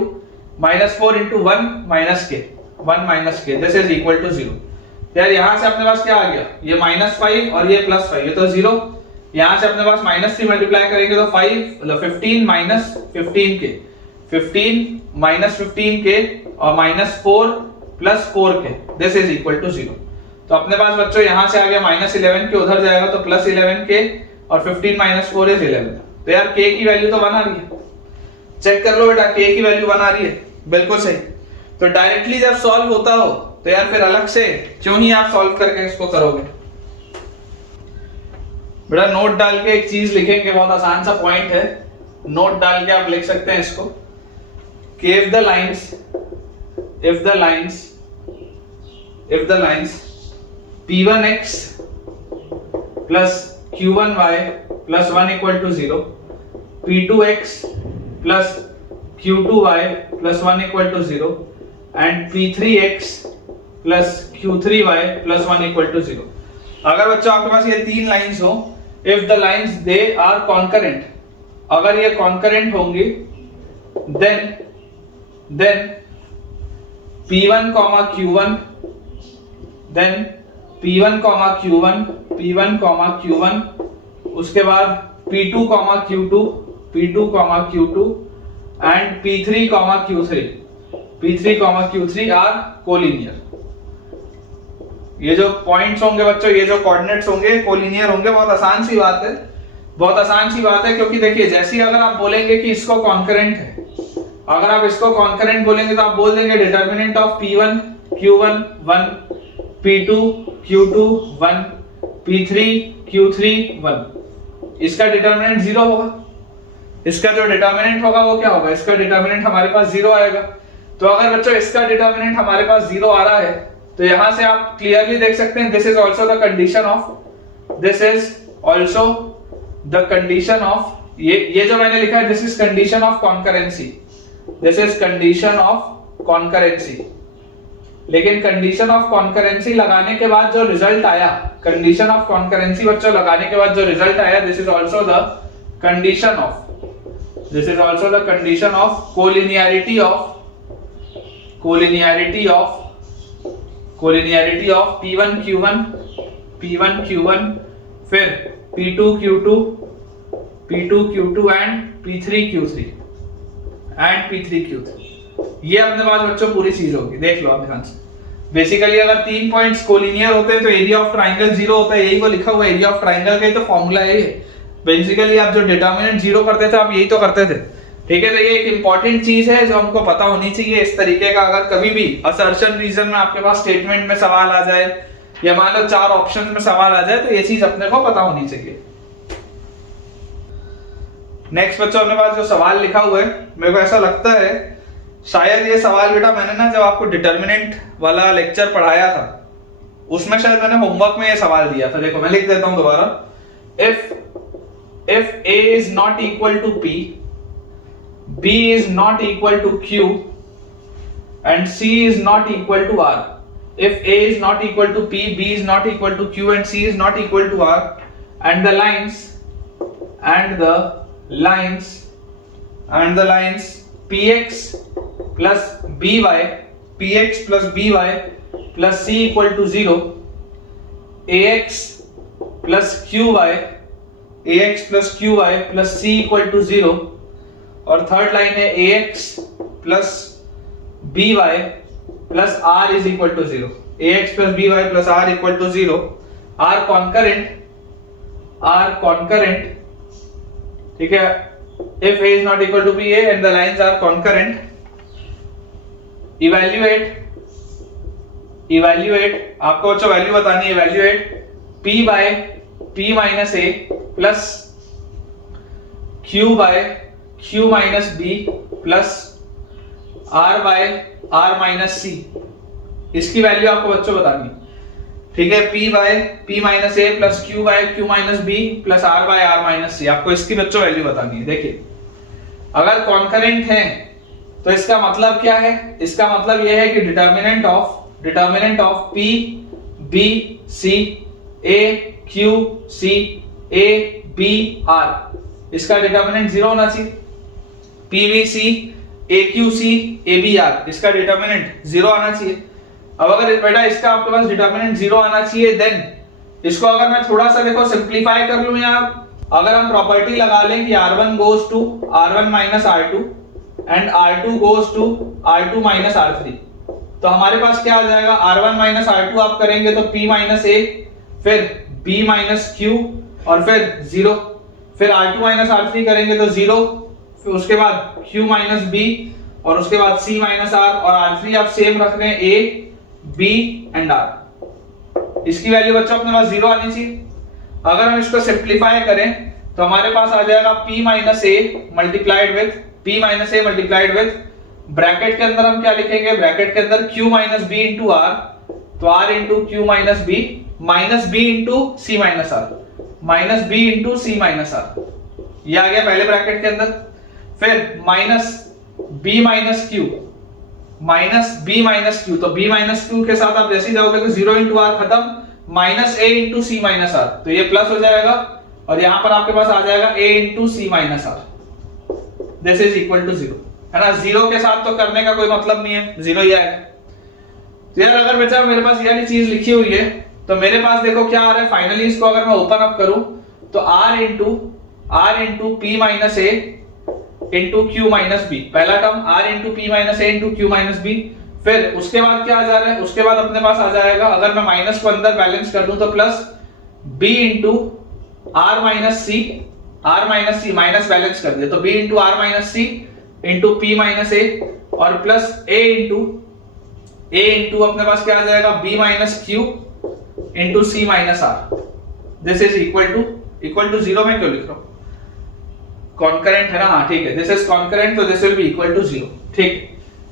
1 minus k, 1 minus k, this is equal to 0। यार यहां से अपने पास क्या आ गया, ये -5 और ये +5, ये तो 0। यहां से अपने पास -3 मल्टीप्लाई करेंगे तो 5 मतलब 15 minus 15k, 15 minus 15k और -4 plus 4k, this is equal to 0। तो अपने पास बच्चों यहां से आ गया -11k, उधर जाएगा तो +11k और 15 minus 4 is 11। तो यार k की वैल्यू तो 1 आ रही है, चेक कर लो बेटा, k की वैल्यू 1 आ रही है, बिल्कुल सही। तो डायरेक्टली जब सॉल्व होता हो तो यार फिर अलग से क्यों ही आप सॉल्व करके इसको करोगे। बेटा नोट डाल के एक चीज लिखेंगे, बहुत आसान सा पॉइंट है, नोट डाल के आप लिख सकते हैं इसको कि if the lines p1x plus q1y plus 1 equal to 0, p2x plus q2y plus 1 equal to 0 and p3x plus q3y plus 1 equal to 0। अगर बच्चों आपके पास ये तीन लाइंस हो, if the lines they are concurrent, अगर ये concurrent होंगी then p1 q1 then p1 q1 उसके बाद p2 q2 and p3 q3 are collinear. ये जो पॉइंट्स होंगे बच्चों, ये जो कोऑर्डिनेट्स होंगे कोलिनियर होंगे। बहुत आसान सी बात है, क्योंकि देखिए जैसे ही अगर आप बोलेंगे कि इसको कॉन्करेंट है, अगर आप इसको कॉन्करेंट बोलेंगे तो आप बोल देंगे determinant of p1 q1 1, p2 q2 1, p3 q3 1, इसका डिटर्मिनेंट 0 होगा। इसका जो डिटर्मिनेंट होगा वो क्या होगा, इसका डिटर्मिनेंट हमारे पास 0 आएगा। तो अगर बच्चों इसका डिटर्मिनेंट हमारे पास 0 आ रहा है तो यहां से आप क्लियरली देख सकते हैं this is also the condition of ये जो मैंने लिखा है this is condition of concurrency, लेकिन कंडीशन ऑफ कॉन्करेंसी लगाने के बाद जो रिजल्ट आया, कंडीशन ऑफ कॉन्करेंसी बच्चों लगाने के बाद जो रिजल्ट आया this is also the condition of collinearity of P1 Q1 फिर P2 Q2 and P3 Q3 and P3Q। ये अपने पास बच्चों पूरी चीज होगी, देख लो आप ध्यान से। बेसिकली अगर 3 पॉइंट्स कोलिनियर होते हैं तो एरिया ऑफ ट्राइंगल 0 होता है, यही को लिखा हुआ एरिया ऑफ ट्राइंगल का ही तो फॉर्मूला है ये। बेसिकली आप जो डिटर्मिनेंट 0 करते थे आप यही तो करते थे, ठीक है। तो ये एक इंपॉर्टेंट चीज है जो हमको पता होनी चाहिए। इस तरीके का अगर कभी भी असर्शन रीजन में आपके पास स्टेटमेंट में सवाल आ जाए या मान लो 4 ऑप्शन में सवाल आ जाए तो ये चीज अपने को पता होनी चाहिए। नेक्स्ट बच्चों अपने पास जो सवाल लिखा हुआ है, मेरे को ऐसा लगता है शायद ये सवाल बेटा मैंने ना जब आपको डिटर्मिनेंट वाला लेक्चर पढ़ाया था उसमें शायद मैंने होमवर्क में ये सवाल दिया था। देखो मैं लिख देता हूं दोबारा। If A is not equal to P, B is not equal to Q and C is not equal to R. If A is not equal to P, B is not equal to Q and C is not equal to R, and the lines PX plus BY plus C equal to 0, AX plus QY plus C equal to 0, और third line है AX plus BY plus R is equal to 0, AX plus BY plus R equal to 0 are concurrent, ठीक है। if A is not equal to BA and the lines are concurrent, evaluate आपको अच्छा value बतानी है। evaluate P by P minus A plus Q by Q minus B plus R by R minus C, इसकी value आपको बच्चों बतानी, ठीक है। P by P minus A plus Q by Q minus B plus R by R minus C, आपको इसकी बच्चों value बतानी है। देखिए अगर कॉन्करेंट है तो इसका मतलब क्या है, इसका मतलब यह है कि determinant of P B C A Q C A B R, इसका डिटर्मिनेंट 0 होना चाहिए। P B C A Q C A B R, इसका डिटर्मिनेंट 0 आना चाहिए। अब अगर बेटा इसका आपके पास डिटर्मिनेंट 0 आना चाहिए, देन इसको अगर मैं थोड़ा सा देखो सिंप्लीफाई कर लूं, या अगर हम प्रॉपर्टी लगा लें कि R1 goes to R1 minus R2 and R2 goes to R2 minus R3, तो हमारे पास क्या आ जाएगा, R1 minus R2 आप करेंगे तो P minus A, फिर B minus Q और फिर 0, फिर R2 minus R3 करेंगे तो 0, फिर उसके बाद Q minus B और उसके बाद C minus R, और R3 आप सेम रख रहे हैं A B and R। इसकी वैल्यू बच्चों अपने पास 0 आनी चाहिए। अगर हम इसको सिंप्लीफाई करें तो हमारे पास आ जाएगा P minus A multiplied with bracket के अंदर हम क्या लिखेंगे, ब्रैकेट के अंदर Q minus B into R, तो R into Q minus B into C minus R, ये आ गया पहले ब्रैकेट के अंदर। फिर माइनस B minus Q, तो B minus Q के साथ आप जैसे जाओगे तो 0 into R खत्म, minus A into C minus R, तो ये प्लस हो जाएगा और यहां पर आपके पास आ जाएगा A into C minus R, this is equal to 0, है ना। 0 के साथ तो करने का कोई मतलब नहीं है, 0 ही आएगा। तो यार अगर बेटा मेरे पास ये वाली चीज लिखी हुई है तो मेरे पास देखो क्या आ रहा है, फाइनली इसको अगर मैं ओपन अप करूं तो R into P minus A into Q minus B, पहला term R into P minus A into Q minus B, फिर उसके बाद क्या आ जा रहा है, उसके बाद अपने पास आ जाएगा, अगर मैं माइनस को अंदर बैलेंस कर दूं तो plus B into R minus C minus balance कर दिया तो B into R minus C into P minus A, और प्लस A into अपने पास क्या आ जाएगा, B minus Q into C minus R, this is equal to 0 में क्यों लिख रहा हूं, कॉन्करेंट है ना, हाँ ठीक है, दिस इज कॉन्करेंट तो this will be equal to 0, ठीक है,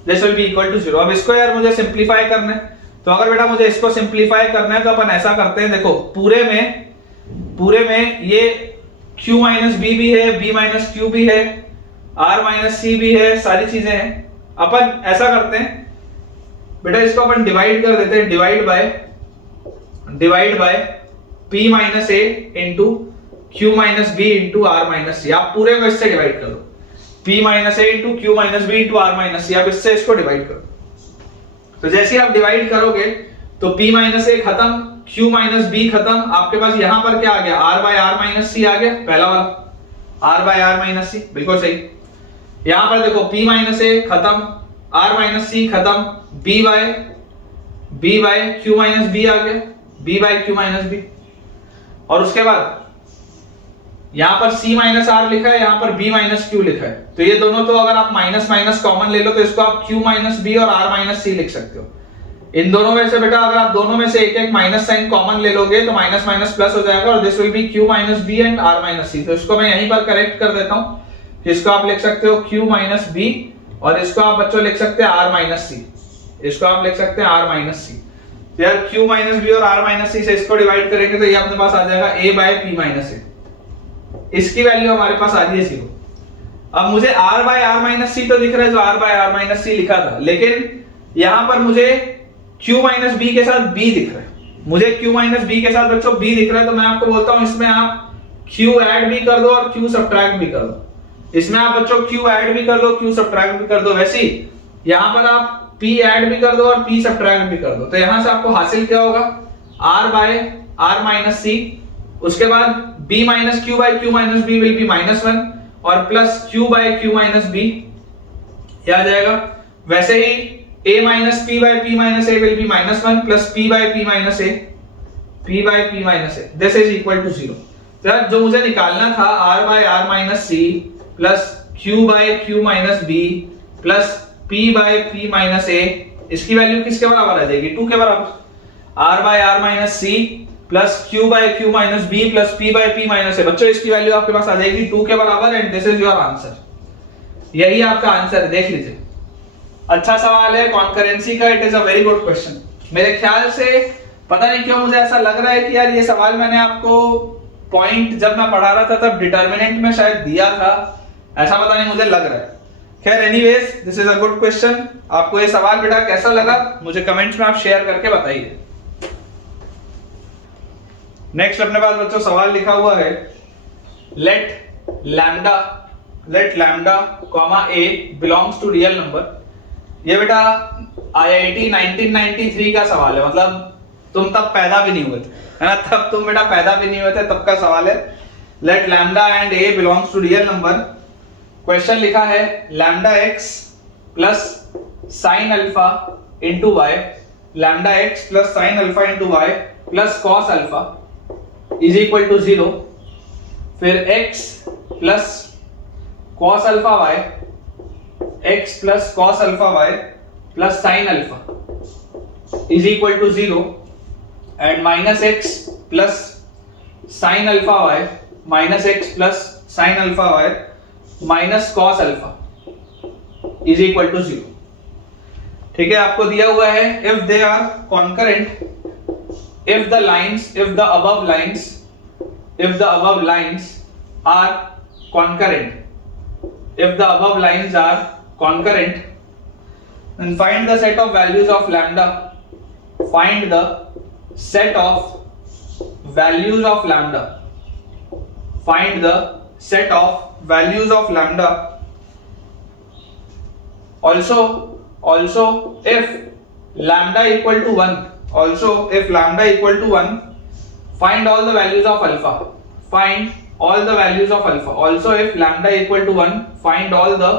this will be equal to 0। अब इसको यार मुझे सिंप्लीफाई करना है, तो अगर बेटा मुझे इसको सिंप्लीफाई करना है तो अपन ऐसा करते हैं, देखो पूरे में ये Q minus B भी है, B minus Q भी है, R minus C भी है, सारी चीजें हैं। अपन ऐसा करते हैं बेटा, इसको अपन डिवाइड कर देते हैं, divide by P minus A into Q minus B into R minus C, आप पूरे को इससे डिवाइड कर दो, P minus A into Q minus B into R minus C, आप इससे इसको डिवाइड करो। तो जैसे ही आप डिवाइड करोगे तो P minus A खत्म, Q minus B खत्म, आपके पास यहां पर क्या आ गया, R by R minus C आ गया, पहला वाला R by R minus C, बिल्कुल सही। यहां पर देखो p माइनस ए खत्म, r माइनस सी खत्म, b by q minus b आ गया, b by q minus b। और उसके बाद यहां पर c माइनस r लिखा है, यहां पर b माइनस q लिखा है, तो ये दोनों तो अगर आप माइनस माइनस कॉमन ले लो तो इसको आप q माइनस b और r माइनस c लिख सकते हो। इन दोनों में से बेटा अगर आप दोनों में से एक एक माइनस साइन कॉमन ले लोगे तो माइनस माइनस प्लस हो जाएगा और this will B q minus b and r minus c। तो इसको मैं यहीं पर करेक्ट कर देता हूं, इसको आप लिख सकते हो q माइनस b और इसको आप बच्चों लिख सकते हैं r माइनस c, इसको आप लिख सकते हैं r माइनस c। तो यार q माइनस b और r माइनस c से इसको डिवाइड करेंगे तो ये अपने पास आ जाएगा a by p minus a, इसकी वैल्यू हमारे पास आ रही है 0। अब मुझे r by r minus c तो दिख रहा है जो r by r minus c लिखा था, लेकिन यहां पर मुझे q माइनस b के साथ b दिख रहा है, मुझे q माइनस b के साथ बच्चों b दिख रहा है, तो मैं आपको बोलता हूं इसमें आप q ऐड भी कर दो और q सब्ट्रैक्ट भी कर दो। इसमें आप बच्चों q ऐड भी कर दो, q सब्ट्रैक्ट भी कर दो, वैसे ही यहां पर आप p ऐड भी कर दो और p सब्ट्रैक्ट भी कर दो। तो यहां से आपको हासिल क्या होगा, r by r minus c, उसके बाद b minus q by q minus b will be minus 1 और plus q by q minus b ये आ जाएगा। वैसे ही a minus p by p minus a will be minus 1 plus p by p minus a, p by p minus a, this is equal to 0। तो जो मुझे निकालना था r by r minus c plus q by q minus b plus p by p minus a, इसकी value किसके बराबर आ जाएगी, 2 के बराबर। r by r minus c plus q by q minus b plus p by p minus a, बच्चों इसकी value आपके पास आ जाएगी 2 के बराबर and this is your answer. यही आपका आंसर है, देख लीजिए। अच्छा सवाल है कॉन्करेंसी का, it is a very good question. मेरे ख्याल से पता नहीं क्यों मुझे ऐसा लग रहा है कि यार ये सवाल मैंने आपको पॉइंट जब मैं पढ़ा रहा था तब डिटरमिनेंट में शायद दिया था, ऐसा पता नहीं मुझे लग रहा है। खैर anyways this is a good question. आपको ये सवाल बेटा कैसा लगा मुझे कमेंट्स में आप शेयर करके बताइए। नेक्स्ट अपने पास बच्चों सवाल लिखा हुआ है, let lambda comma a belongs to real number. ये बेटा IIT 1993 का सवाल है, मतलब तुम तब पैदा भी नहीं हुए थे, है ना, तब तुम बेटा पैदा भी नहीं हुए थे, तब का सवाल है। Let lambda and a belongs to real number. Question लिखा है lambda x plus sine alpha into y, lambda x plus sine alpha into y plus cos alpha is equal to 0। फिर x plus cos alpha y, x plus cos alpha y plus sine alpha is equal to 0 and minus x plus sine alpha y minus x plus sine alpha y minus cos alpha is equal to 0। ठीक है, आपको दिया हुआ है if they are concurrent, if the above lines are concurrent, then find the set of values of lambda, find the set of values of lambda, find the set of values of lambda. Also if lambda equal to 1, find all the values of alpha, find all the values of alpha. Also if lambda equal to 1, find all the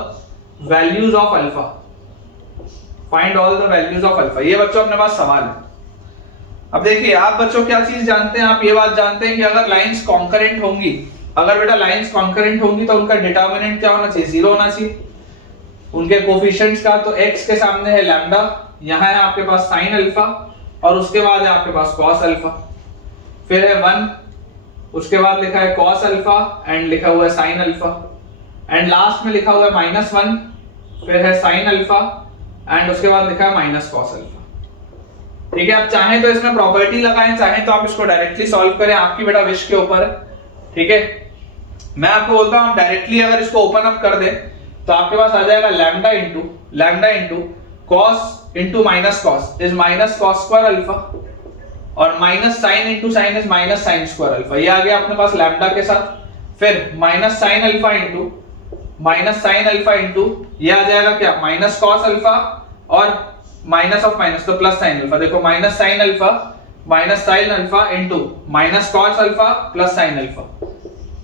values of alpha, find all the values of alpha। ये बच्चों अपने पास सवाल है। अब देखिए आप बच्चों क्या चीज जानते हैं, आप ये बात जानते हैं कि अगर लाइंस कॉन्करेंट होंगी, अगर बेटा लाइंस कॉन्करेंट होंगी तो उनका डिटरमिनेंट क्या होना चाहिए, 0 होना चाहिए। उनके कोफिशिएंट्स का तो x के सामने है लैम्डा, यहाँ है आपके पास साइन अल्फा और उसके बाद है आपके पास कॉस अल्फा, फिर है 1, उसके बाद लिखा है कॉस अल्फा एंड लिखा हुआ है साइन अल्फा एंड लास्ट में लिखा हुआ है -1, फिर है साइन अल्फा एंड उसके बाद लिखा है माइनस कॉस अल्फा। ठीक है, आप चाहें तो इसमें प्रॉपर्टी लगाएं, चाहें तो आप इसको डायरेक्टली सॉल्व करें, आपकी बेटा विश के ऊपर है। ठीक है, मैं आपको बोलता हूं डायरेक्टली अगर इसको ओपन अप कर दे तो आपके पास आ जाएगा lambda into cos into minus cos is minus cos square alpha और minus sine into sine is minus sine square alpha. ये आ गया अपने पास लैम्डा के साथ। फिर माइनस साइन अल्फा इंटू ये आ जाएगा क्या, माइनस कॉस अल्फा और माइनस ऑफ माइनस तो प्लस साइन अल्फा। देखो minus sign alpha into minus cos alpha plus sine alpha,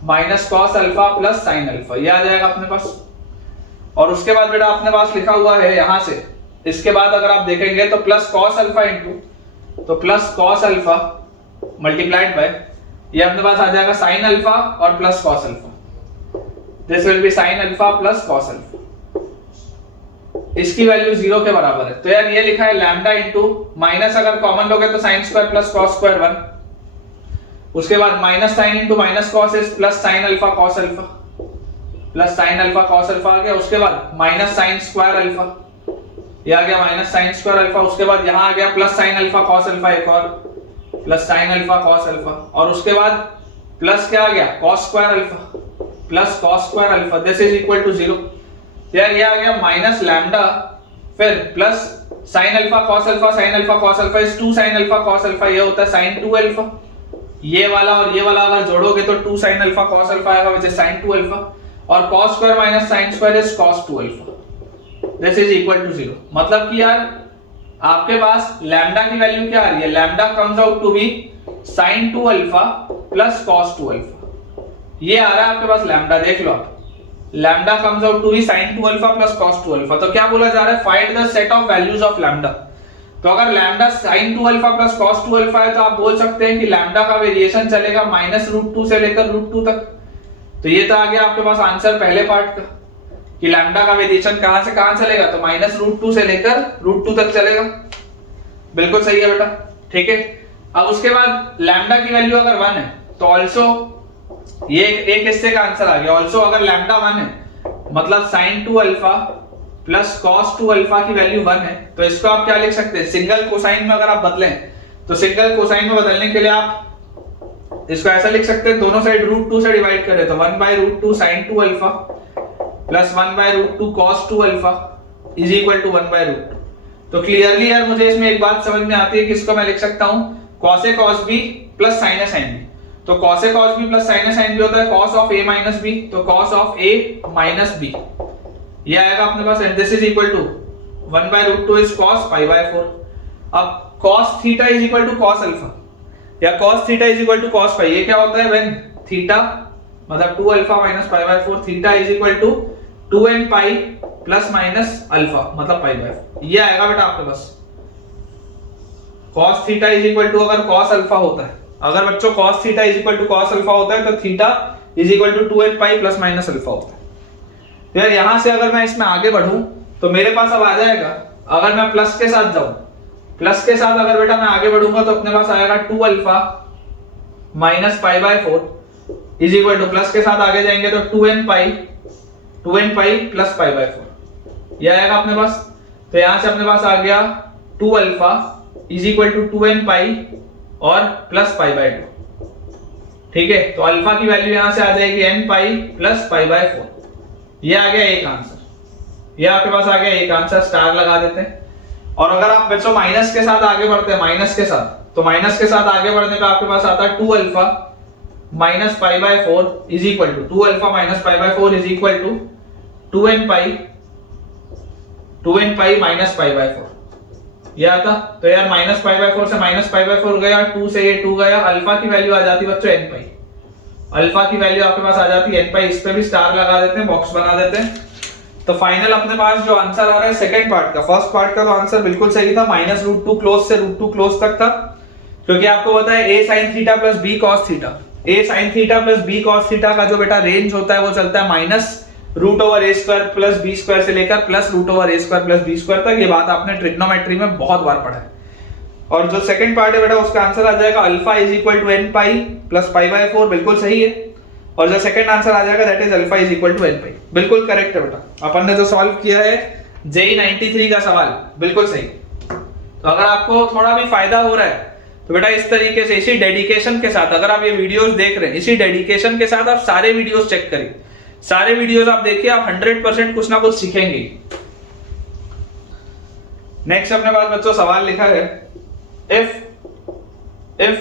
minus cos alpha plus sine alpha, ये आ जाएगा अपने पास। और उसके बाद बेटा अपने पास लिखा हुआ है यहां से, इसके बाद अगर आप देखेंगे तो प्लस कॉस अल्फा इंटू, तो plus cos alpha multiplied by, ये अपने पास आ जाएगा साइन अल्फा और plus cos alpha, this will B sine alpha plus cos alpha, इसकी वैल्यू 0 के बराबर है। तो यार ये लिखा है लैम्डा इंटू माइनस, अगर कॉमन लोगे तो sine square plus cos square 1, उसके बाद minus sine into minus cos is plus sine alpha cos alpha, plus sine alpha cos alpha आ गया, उसके बाद माइनस साइन स्क्वायर अल्फा, ये आ गया माइनस साइन स्क्वायर अल्फा, उसके बाद यहां आ गया plus sine alpha cos alpha, एक और plus sine alpha cos alpha, और उसके बाद प्लस क्या आ गया cos square alpha plus cos square alpha, this is equal to 0। यार ये आ गया माइनस लैम्डा, फिर plus sine alpha cos alpha, sine alpha cos alpha is 2 sine alpha cos alpha, ये होता है साइन 2 अल्फा, ये वाला और ये वाला अगर जोड़ोगे तो 2 साइन अल्फा कॉस अल्फा आएगा विच इज साइन 2 अल्फा, और cos square minus sine square is cos 2 alpha, this is equal to 0। मतलब कि यार आपके पास लैम्डा की वैल्यू क्या आ रही है, lambda comes out to be sin 2 alpha plus cos 2 alpha, ये आ रहा है आपके पास लैम्डा, देख लो आप, lambda comes out to be sin 2 alpha plus cos 2 alpha. तो क्या बोला जा रहा है, find the set of values of lambda. तो अगर lambda sin 2 alpha plus cos 2 alpha है तो आप बोल सकते हैं कि लैम्डा का वेरिएशन चलेगा -√2 से लेकर √2 तक। तो ये तो आ गया आपके पास आंसर पहले पार्ट का, कि लैम्डा का वेरिएशन कहां से कहां चलेगा, तो -√2 से लेकर √2 तक चलेगा, बिल्कुल सही है बेटा, ठीक है। अब उसके बाद लैम्डा की वैल्यू अगर 1 है तो ऑल्सो ये एक हिस्से का आंसर आ गया, ऑल्सो अगर लैम्डा 1 है मतलब sin 2 alpha plus cos 2 alpha की वैल्यू 1 है, तो इसको आप क्या लिख सकते हैं, सिंगल कोसाइन में अगर आप बदलें तो सिंगल कोसाइन में बदलने के लिए आप इसको ऐसा लिख सकते हैं, दोनों साइड √2 से डिवाइड करें तो 1/√2 sin 2 alpha plus 1/√2 cos 2 alpha is equal to 1/√2। तो क्लियरली यार मुझे इसमें एक बात समझ में आती है कि इसको मैं लिख सकता हूं cos A cos B plus sin A sin B। तो cos A cos B plus sin A sin B होता है cos of A minus B, तो cos of A minus B ये आएगा अपने पास, and this is equal to 1/√2 is cos π/4। अब cos theta is equal to cos alpha या cos theta is equal to cos phi, ये क्या होता है, व्हेन थीटा मतलब 2 alpha minus π/4 theta is equal to 2n pi plus minus alpha मतलब π/4, ये आएगा बेटा आपके पास। cos theta is equal to अगर cos अल्फा होता है, अगर बच्चों cos theta is equal to cos alpha होता है तो theta is equal to 2n pi plus minus alpha होता है। तो यार यहां से अगर मैं इसमें आगे बढ़ूं तो मेरे पास अब आ जाएगा, अगर मैं प्लस के साथ जाऊं, प्लस के साथ अगर बेटा मैं आगे बढ़ूंगा तो अपने पास आएगा 2 alpha minus π/4 is equal to, plus के साथ आगे जाएंगे तो 2n पाई प्लस π/4 ये आएगा अपने पास। तो यहां से अपने पास आ गया 2 alpha is equal to 2n pi और प्लस π/2, ठीक है। तो अल्फा की वैल्यू यहां से आ जाएगी n पाई प्लस π/4, ये आ गया एक आंसर, ये आपके पास आ गया एक आंसर, स्टार लगा देते हैं। और अगर आप बच्चों माइनस के साथ आगे बढ़ते हैं, माइनस के साथ, तो माइनस के साथ आगे बढ़ने पे आपके पास आता है 2 alpha minus π/4 is equal to 2 alpha minus π/4 is equal to 2n pi minus π/4 ये आता। तो यार माइनस π/4 से माइनस π/4 गया, 2 से ये 2 गया, अल्फा की वैल्यू आ जाती बच्चों n पाई, अल्फा की वैल्यू आपके पास आ जाती है n पाई, इस पे भी स्टार लगा देते हैं, बॉक्स बना देते हैं। तो फाइनल अपने पास जो आंसर आ रहा है सेकंड पार्ट का, फर्स्ट पार्ट का तो आंसर बिल्कुल सही था, -√2 क्लोज से √2 क्लोज तक था, क्योंकि आपको पता है a sin theta plus b cos theta, a sin theta plus b cos theta का जो बेटा रेंज होता है वो चलता है -√a² प्लस b² से लेकर +√a² प्लस b² तक। ये बात आपने ट्रिग्नोमेट्री में बहुत बार पढ़ा है। और जो सेकंड पार्ट है बेटा उसका आंसर आ जाएगा alpha is equal to n pi plus π/4, बिल्कुल सही है। और जो सेकंड आंसर आ जाएगा that is alpha is equal to n pi, बिल्कुल करेक्ट है बेटा। अपन ने जो सॉल्व किया है JEE 93 का सवाल बिल्कुल सही। तो अगर आपको थोड़ा भी फायदा हो रहा है तो बेटा इस तरीके से, इसी डेडिकेशन के साथ, अगर आप ये वीडियोस देख रहे हैं इसी डेडिकेशन के साथ आप सारे वीडियोस चेक करिए, सारे वीडियोस आप देखिए, आप 100% कुछ ना कुछ सीखेंगे। नेक्स्ट अपने पास बच्चों सवाल लिखा है, if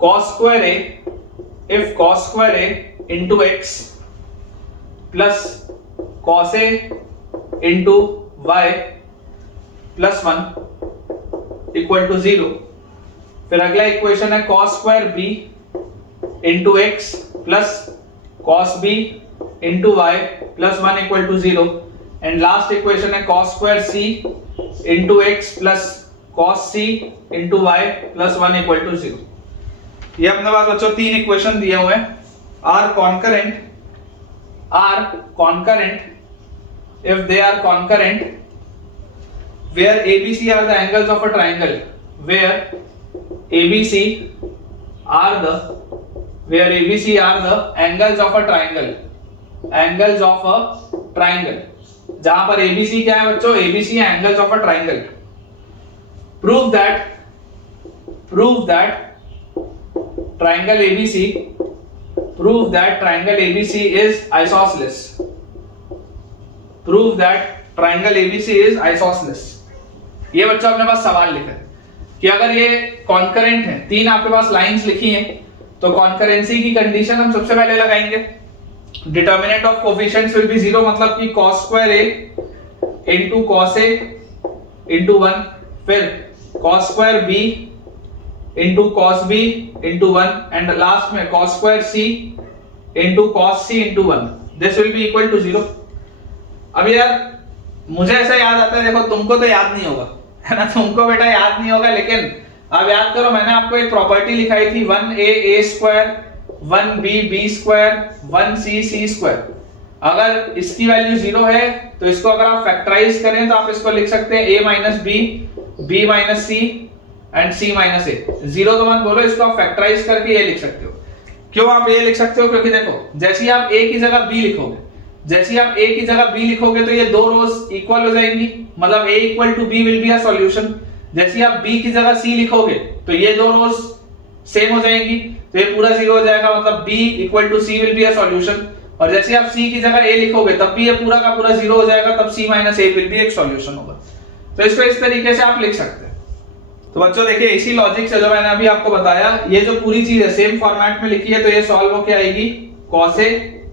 cos square a into x plus cos a into y plus 1 equal to 0, फिर अगला इक्वेशन है cos square b into x plus cos b into y plus 1 equal to 0 and last equation है cos square c into x plus cos c into y plus 1 equal to 0। ये अपने पास बच्चों तीन equation दिए हुए हैं। Are concurrent if they are concurrent where ABC are the angles of a triangle where ABC are the angles of a triangle जहां पर ABC क्या है बच्चों, ABC है angles of a triangle। prove that triangle ABC is isosceles। Prove that triangle ABC is isosceles। ये बच्चों अपने पास सवाल लिखा है कि अगर ये कॉन्करेंट है, तीन आपके पास लाइंस लिखी हैं, तो कॉन्करेंसी की कंडीशन हम सबसे पहले लगाएंगे। Determinant of coefficients will be 0, मतलब कि cos square a into cos a into 1, फिर cos square b into cos b into 1 and last में cos square c into cos c into 1। This will be equal to 0। अब यार मुझे ऐसा याद आता है, देखो तुमको तो याद नहीं होगा, है ना, तुमको बेटा याद नहीं होगा, लेकिन अब याद करो, मैंने आपको एक प्रॉपर्टी लिखाई थी 1a square 1b b square 1c c square. अगर इसकी वैल्यू 0 है तो इसको अगर आप फैक्टराइज करें तो आप इसको लिख सकते हैं a minus b b minus c and c minus a। 0 तो मत बोलो, इसको आप फैक्टराइज करके ये लिख सकते हो। क्यों आप ये लिख सकते हो? क्योंकि देखो जैसे ही आप a की जगह b लिखोगे, जैसे ही आप a की जगह b लिखोगे तो ये दो रोज इक्वल हो जाएंगी, मतलब a equal to b will be a solution. जैसे ही आप b की जगह c लिखोगे तो ये दो रोज सेम हो जाएंगी, तो ये पूरा 0 हो जाएगा, मतलब b equal to c will be a solution. और जैसे आप c की जगह a लिखोगे तब भी ये पूरा का पूरा 0 हो जाएगा, तब c minus a will B एक सॉल्यूशन होगा। तो इसको इस तरीके से आप लिख सकते हैं। तो बच्चों देखिए, इसी लॉजिक से जो मैंने अभी आपको बताया, ये जो पूरी चीज है सेम फॉर्मेट में लिखी है, तो ये सॉल्व होके आएगी cos a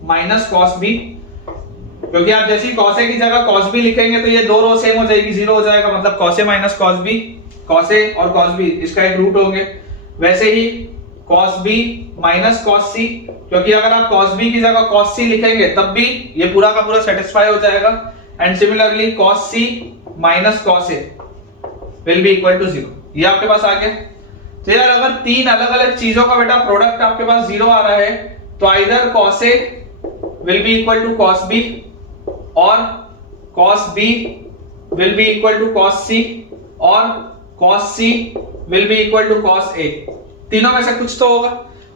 minus cos b, क्योंकि आप जैसे ही cos a की जगह cos b लिखेंगे तो ये दो रो सेम हो जाएगी, 0 हो जाएगा, मतलब cos a minus cos b, cos a और cos b इसका एक रूट होंगे। वैसे ही cos b minus cos c, क्योंकि अगर आप cos b की जगह cos c लिखेंगे तब भी ये पूरा का पूरा सेटिस्फाई हो जाएगा। And similarly cos c minus cos a will be equal to 0। ये आपके पास आ गया। तो यार अगर तीन अलग अलग चीजों का बेटा प्रोडक्ट आपके पास 0 आ रहा है, तो either cos a will be equal to cos b और cos b will be equal to cos c और cos c will be equal to cos a। तीनों में से कुछ तो होगा,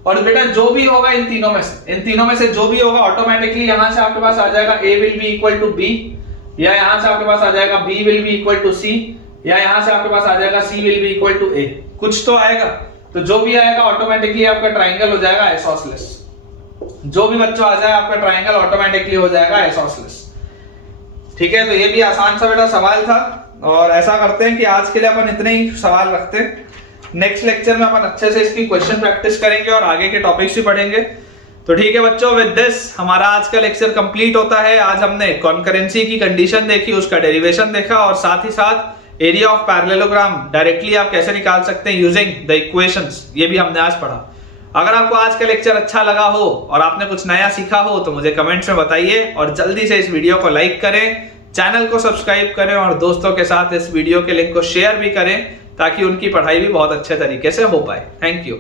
और बेटा जो भी होगा इन तीनों में से जो भी होगा ऑटोमेटिकली यहां से आपके पास आ जाएगा a will be equal to b, या यहां से आपके पास आ जाएगा b will be equal to c, या यहां से आपके पास आ जाएगा c will be equal to a। कुछ तो आएगा, तो जो भी आएगा ऑटोमेटिकली आपका ट्राइंगल हो जाएगा आइसोसेलेस। जो भी बच्चों आ जाए आपका ट्राइंगल ऑटोमेटिकली हो जाएगा आइसोसेलेस। ठीक है, तो ये भी आसान सा बेटा सवाल था, और ऐसा करते हैं कि आज के लिए अपन इतने ही सवाल रखते हैं। नेक्स्ट लेक्चर में अपन अच्छे से इसकी क्वेश्चन प्रैक्टिस करेंगे और आगे के टॉपिक्स भी पढ़ेंगे। तो ठीक है बच्चों, विद दिस हमारा आज का लेक्चर कंप्लीट होता है। आज हमने कॉन्करेंसी की कंडीशन देखी, उसका डेरिवेशन देखा, और साथ ही साथ एरिया ऑफ पैरेललोग्राम डायरेक्टली आप कैसे निकाल सकते हैं यूजिंग द इक्वेशंस, ये भी हमने आज पढ़ा। अगर आपको आज का लेक्चर अच्छा लगा हो और आपने कुछ नया सीखा हो तो मुझे कमेंट्स में बताइए, और जल्दी से इस वीडियो को लाइक करें, चैनल को सब्सक्राइब करें, और दोस्तों के साथ इस वीडियो के लिंक को शेयर भी करें, ताकि उनकी पढ़ाई भी बहुत अच्छे तरीके से हो पाए। Thank you.